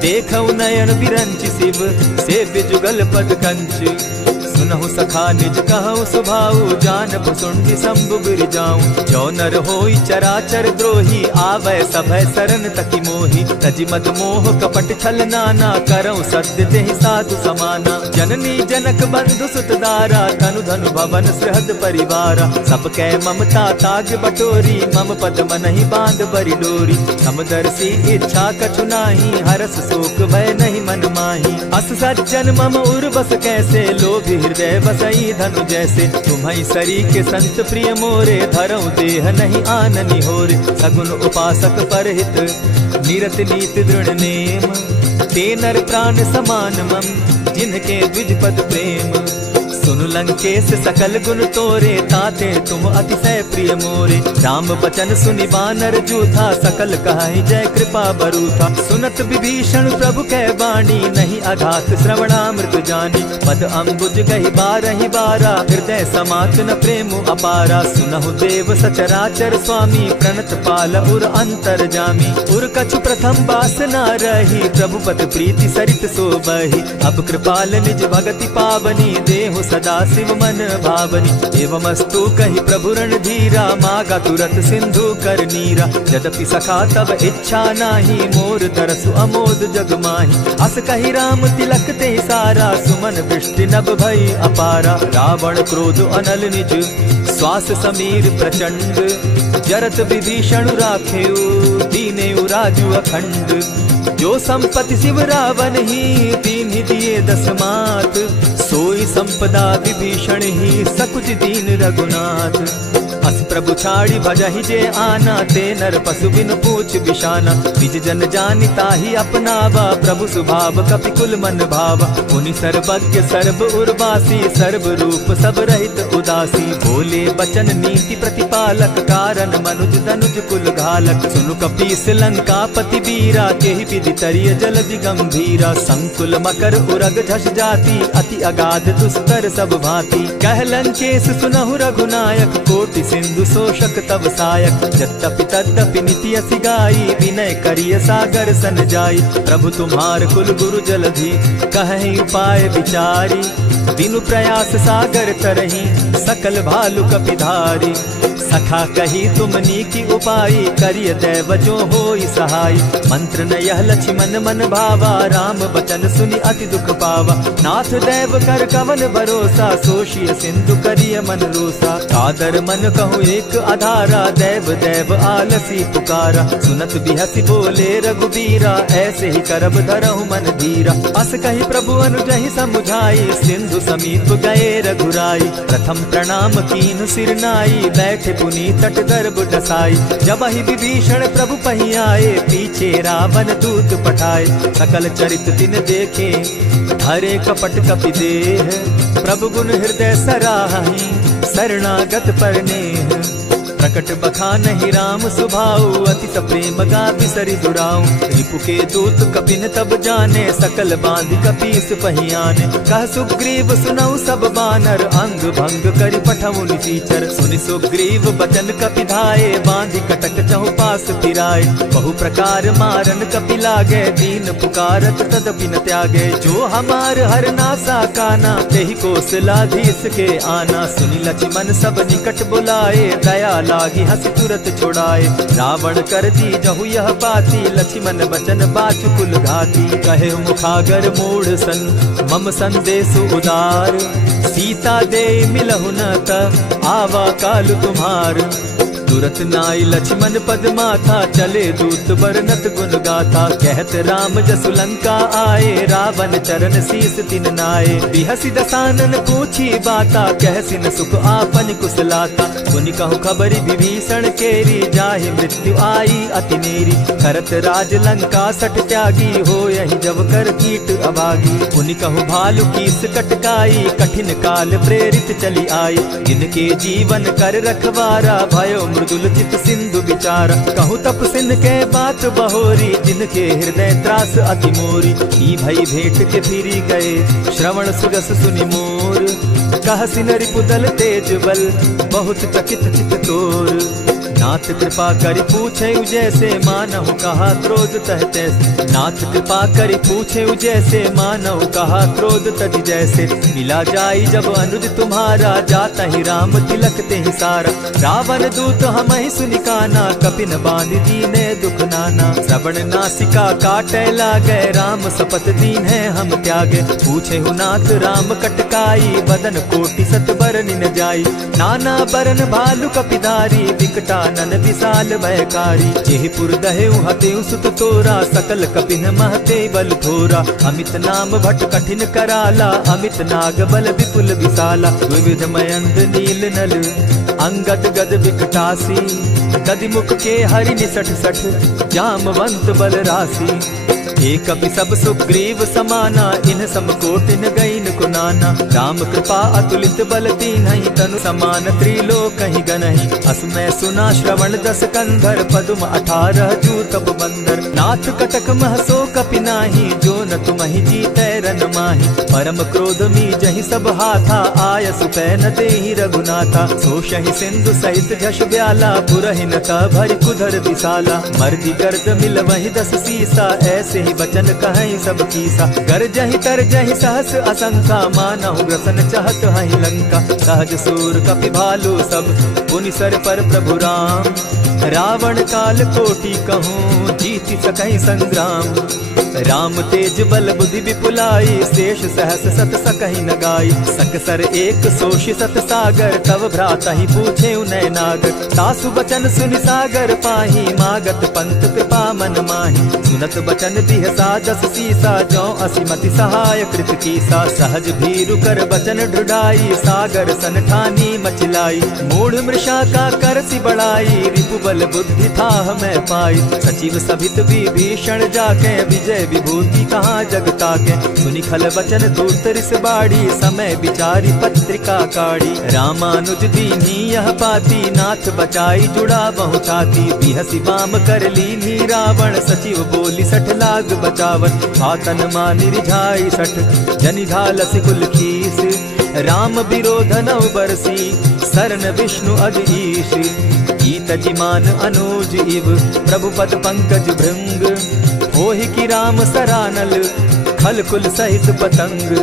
देखऊ नयन बिरंचि शिव, सेव्य जुगल पद कंच। सुनहु सखा निज कहु सुभाऊ, जानब सुंडि शंभु गिर जाऊं। जो नर होई चराचर द्रोही, आवै सभय सरन तकी मोही। तजि मद मोह कपट छल नाना, करऊं सत्य तेहि साधु समाना। जननी जनक बंधु सुत दारा, तनु धनु भवन सृहद परिवारा। सब कै ममता ताग बटोरी, मम पद मनहि बांध बरि डोरी। समदर्शी इच्छा कछु नाही, हरस शोक भय नहीं मन माही। अस सज्जन मम उर बस कैसे, लोभी हृदय बसई धनु जैसे। तुम्हि सरी के संत प्रिय मोरे, धरऊं देह नहीं आननि होरे। सगुन उपासक परहित, निरत नीति दृढ़ नेम। ते नर प्राण समान मम, जिनके द्विज पद प्रेम। सुन लंकेश सकल गुण तोरे, ताते तुम अतिशय प्रिय मोरे। राम बचन सुनि बानर जूथा, सकल कहाहि जय कृपा बरूथा। सुनत विभीषण प्रभु कै बाणी, नहीं अघात श्रवणामृत जानी। पद अम्बुज गहि बारहि बारा, हृदय समात न प्रेम अपारा। सुनहु देव सचराचर स्वामी, प्रणत पाल उर अंतर जामी। उर कछु प्रथम बास न रही, प्रभु पद प्रीति सरित सोबहि। अब कृपाल निज भगति पावनी, देहु सदा शिव मन भावनी। एवमस्तु कहि प्रभु रणधीरा, मागा तुरत सिंधु कर नीरा। यद्यपि सखा तब इच्छा नाही, मोर तरसु अमोद जग माही। अस कहि राम तिलक ते सारा, सुमन वृष्टि नभ भई अपारा। रावण क्रोध अनल निज, श्वास समीर प्रचंड। जरत विभीषण राखेउ, दीनेउ राजु अखंड। जो संपत्ति शिव रावण ही, तीन्हि दिए दस मात। सोई संपदा विभीषण ही सकुच दीन रघुनाथ। अस प्रभु छाड़ी भजहि जे आना, ते नर पशु बिन पूछ बिशाना। निज जन जानिता ही अपनावा, प्रभु स्वभाव कपि कुल मन भावा। मुनि सर्वज्ञ सर्व उर्वासी, सर्व रूप सब रहित उदासी। बोले बचन नीति प्रतिपालक, कारण मनुज धनुज कुल घालक। सुनु कपीस लंकापति वीरा, केहि विधि तरिय जलधि गंभीरा। संकुल मकर उरग झष जाति, अति अगाध दुस्तर सब भांति। कह लंकेश सुनहु रघुनायक, कोटि सिंधु शोषक तव सायक। यद्यपि तद्यपि नीति असि गाई, विनय करिय सागर सन जाई। प्रभु तुम्हार कुल गुरु जलधि, कहि उपाय विचारी। बिनु प्रयास सागर तरही, सकल भालु कपिधारी। सखा कही तुमनी की उपाई, करिय दैव जो होई सहाय। मंत्र न यह लक्ष्मण मन भावा, राम बचन सुनि अति दुख पावा। नाथ दैव कर कवन भरोसा, सोषिय सिंधु करिय मन रोसा। कादर मन कहूँ एक आधारा, दैव दैव आलसी पुकारा। सुनत बिहसी बोले रघुबीरा, ऐसे ही करब धरहु मन धीरा। अस कही प्रभु अनुजहि समुझाई, सिंधु समीप गए रघुराई। प्रथम प्रणाम कीन सिर नाई, बैठे पुनि तट गर्भ डसाई। जब ही विभीषण प्रभु पही आए, पीछे रावण दूत पठाए। सकल चरित तिन देखे, धरे कपट कपि देह। प्रभु गुण हृदय सराहि, शरणागत परनेह। प्रकट बखानहि राम सुभाऊ, अति प्रेम गा बिसरि दुराऊ। रिपु के दूत कपिन तब जाने, सकल बांधि कपीस पहियाने। कह सुग्रीव सुनऊ सब बानर, अंग भंग करि पठऊ निसीचर। सुनि सुग्रीव बचन कपि धाये, बांधि कटक चहु पास फिराए। बहु प्रकार मारन कपि लागे, दीन पुकारत तदपि न त्यागे। जो हमार हर नासा काना, तेहि कौशलाधीश के आना। सुनि लक्ष्मण सब निकट बुलाए, दया लागी हंसी तुरत छुड़ाए। रावण कर दी जहु यह बाती, लक्ष्मण बचन बाचु कुल घाती। कहे मुखागर मूढ़ सन, मम संदेश उदार। सीता दे मिलहु न त, आवा काल तुम्हार। तुरत नाई लक्ष्मण पद माथा, चले दूत बरनत गुण गाथा। कहत राम जसु लंका आए, रावण चरण शीस तिन नाए। बिहसी दसानन पूछी बाता, कहसिन सुख आपन कुशलाता। सुनि कहु खबरी विभीषण केरी, जाहि मृत्यु आई अति नेरी। करत राज लंका सठ त्यागी, हो यही जब कर कीट अभागी। पुनि कहु भालु कीस कटकाई, कठिन काल प्रेरित चली आई। जिनके जीवन कर रखवारा, भयो मृदुल चित सिंधु विचार। कहूँ तप सिंध के बात बहोरी, जिनके हृदय त्रास अति मोरी। ई भई भेंट के फिरी गए, श्रवण सुजस सुनि मोर। कहसिन रिपुदल तेज बल, बहुत चकित चित तोर। नाथ कृपा करि पूछे जैसे, मानहु कहा क्रोध तह तैसे। नाथ कृपा करि पूछे जैसे, मानहु कहा क्रोध तज जैसे। मिला जाई जब अनुज तुम्हारा, जाता ही राम तिलक ते ही सारा। रावण दूत हम ही सुनि काना, कपिन बांध दीने दुख नाना। श्रवण नासिका काटे लागे, राम शपथ दीन है हम त्यागे। पूछे हु नाथ राम कटकाई, बदन कोटि सत बरन न जाई। नाना बरन भालु कपिधारी, विकटा नन विशाल भयकारी। जेहिपुर दहेउ हतेउ सुत तोरा, सकल कपिन महते बल थोरा। अमित नाम भट कठिन कराला, अमित नाग बल विपुल विशाला। विविध मयंद नील नल, अंगद गद विकटासी। गदि मुख के हरि निसठ सठ, जामवंत बल राशि। एक कपि सब सुग्रीव समाना, इन समकोटिन गईन को नाना। राम कृपा अतुलित बल दीन्हि, तनु समान त्रिलोक ही गनहि। अस मैं सुना श्रवण दस कंधर, पदुम 18 जूतब बंदर। नाथ कटक महसो कपि नाही, जो न तुमहि जीतै रन माहि। परम क्रोध मी जहि सब हाथा, आय सुपै न देहि रघुनाथा। सोषहि सिंधु सहित झष ब्याला, पुरहि न त भरि कुधर विशाला। मर्दि गर्द मिल वहि 10 सीसा, ऐसे ही बचन कहीं सब कीसा। गरजहि तरजहि सहस असंख्या, मानहु ग्रसन चाहत हहि लंका। सहज सूर कपि भालु सब, पुनि सर पर प्रभु राम। रावण काल कोटि कहूँ, जीति सकहि संग्राम। राम तेज बल बुद्धि विपुलाई, शेष सहस सत सकहि न गाई। सकसर एक सोषि सत सागर, तव भ्राता ही पूछे उनय नागर। सासु बचन सुनि सागर पाही, मागत पंत कृपा मन माही। सुनत बचन दिह सा 10 सीसा, जौ असिमति सहाय कृत कीसा। सहज सहज भीरु कर बचन ढुढ़ाई, सागर सन ठानी मचलाई। मूढ़ मृषा का कर सी बढ़ाई, रिपु बल बुद्धि था मैं पाई। सचिव सभित विभीषण जाके, विजय विभूति कहाँ जगता के। सुनि खल बचन दूत रिस बाड़ी, समय विचारी पत्रिका काढ़ी। रामानुज दीनी यह पाती, नाथ बचाई जुड़ा बहु छाती। बिहसी बाम कर लीनी रावण, सचिव बोली 60 लाग बचावन। आतन मानि रिझाई 60, जनि झालसि कुल खीस। राम विरोध नव बरसी, शरण विष्णु अधीश। गीत जिमान अनुज इव, प्रभु पद पंकज भृंग। होहि की राम सरानल, खल कुल सहित पतंग।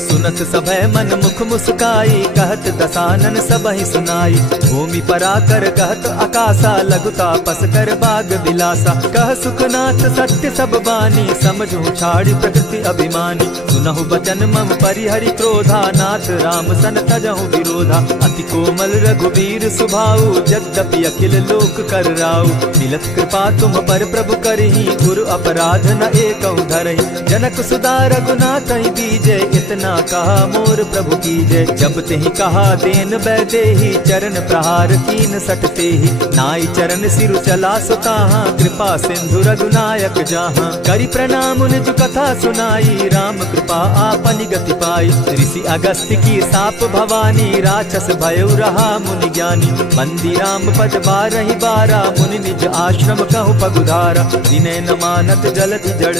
सुनत सभय मन मुख मुस्काई, कहत दसानन सबहि सुनाई। भूमि पराकर कहत आकाशा, लघु तापस कर बाग बिलासा। कह सुखनाथ सत्य सब बानी, समझू छाड़ी प्रकृति अभिमानी। सुनहु बचन मम परिहरि क्रोधा, नाथ राम सन तजहु विरोधा। अति कोमल रघुबीर सुभाऊ, यद्यपि अखिल लोक कर राऊ। मिलत कृपा तुम पर प्रभु करही, गुरु अपराध न एकहु धरहि। जनक सुदा रघुनाथ ही दीजे, इतना कहा मोर प्रभु कीजे। जब तेहि कहा देन बैदेही, चरण प्रहार कीन सटते ही। नाई चरण सिरु चला सुताहा, कृपा सिंधु रघुनायक जाहा। करि प्रणाम निज कथा सुनाई, राम कृपा आपनि गति पाई। ऋषि अगस्त्य की साप भवानी, राक्षस भयउ रहा मुनि ज्ञानी। बंदी राम पद बारहि बारा, मुनि निज आश्रम कहु पगुधारा। विनय न मानत जलधि जड़,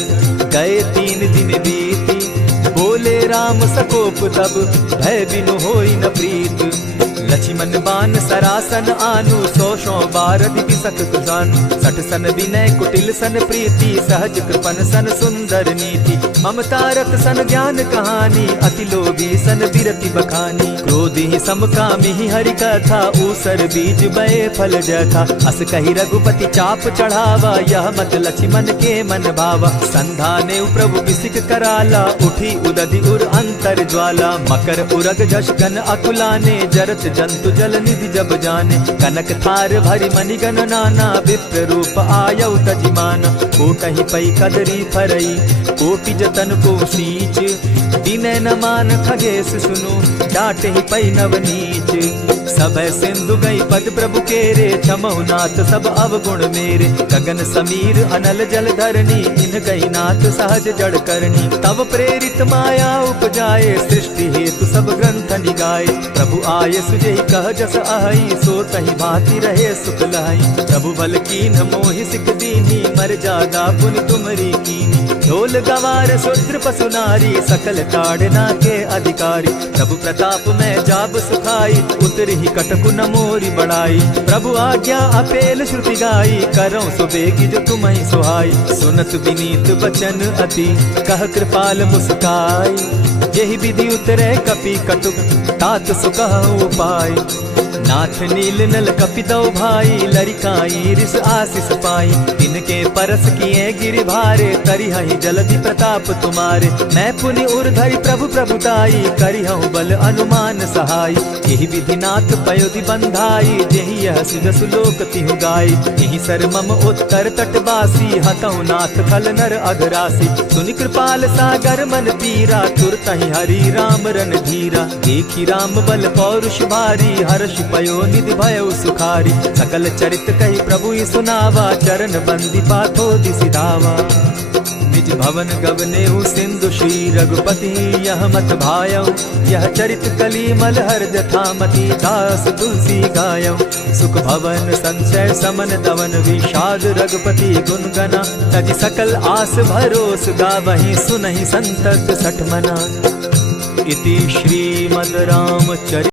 गए 3 दिन बीती। बोले राम सकोप तब, भय बिनु होई न प्रीत। लक्ष्मण बान सरासन आनु, 100 बारधि बिसक तुजानु। 60 सन विनय कुटिल सन प्रीति, सहज कृपन सन सुंदर नीति। ममता रत सन ज्ञान कहानी, अति लोभी सन बिरति बखानी। क्रोधि समकामी हरि कथा, ऊसर बीज बये फल जथा। अस कही रघुपति चाप चढ़ावा, यह मत लक्ष्मण के मन भावा। संधाने प्रभु बिसिक कराला, उठी उदधि उर अंतर ज्वाला। मकर उरग झष गन अकुलाने, जरत जंतु जल निधि जब जाने। कनक थार भरि मणिगण नाना, विप्र रूप आयौ तजिमाना। कोटहि पै कदरी फरई, कोटि जतन को सींच। दिनै न मान खगेश सुनु, डांटहि पै नव नीच। सबय सिंधु गई पद प्रभु केरे, क्षमहु नाथ सब अवगुण मेरे। गगन समीर अनल जल धरनी, इन गई नाथ सहज जड़ करनी। तब प्रेरित माया उपजाए, सृष्टि हेतु सब ग्रंथ निगाए। प्रभु आय सुजेहि कह जस अहई, सो तहि भांति रहे सुख लहई। प्रभु बल कीन मोहि सिख दीनी, मर जादा पुनि तुमरी कीनी। ढोल गवार शूद्र पशु नारी, सकल ताड़ना के अधिकारी। प्रभु प्रताप में जाब सुखाई, उतरि कटकु न मोरी बड़ाई। प्रभु आज्ञा अपेल श्रुति गाई, करौ सुबेगी जो तुम्हि सुहाई। सुनत विनीत बचन अति, कह कृपाल मुस्काई। जेहि विधि उतरे कपि कटुक, तात सुकहु उपाय। नाथ नील नल कपितौ भाई, लरिकाई रिस आशीष पाई। तिनके परस किए गिरि भारे, तरिहहि जलधि प्रताप तुम्हारे। मैं पुनि उर्धरि प्रभु प्रभुताई, करिहउ बल अनुमान सहाय। एहि विधि नाथ पयोधि बंधाई, जेहि यह सुजसु लोक तिहु गाई। एहि सर मम उत्तर तटवासी, हतौ नाथ खल नर अघरासी। सुनि कृपाल सागर मन पीरा, तुरतहि हरि राम रन धीरा। देखी राम बल पौरुष भारी, हर्ष पयो निधि भयउ सुखारी। सकल चरित कहि प्रभु सुनावा, चरण बंदी पाथो दिसि धावा। निज भवन गवनेहु सिंधु श्री रघुपति, यह मत भायौ। यह चरित कली मलहर जथामति, दास तुलसी गायौ। सुख भवन संशय समन दवन, विषाद रघुपति गुण गना। तजि सकल आस भरोस, गावहि सुनहि संतत 60 मना। इति श्रीमद् रामचरित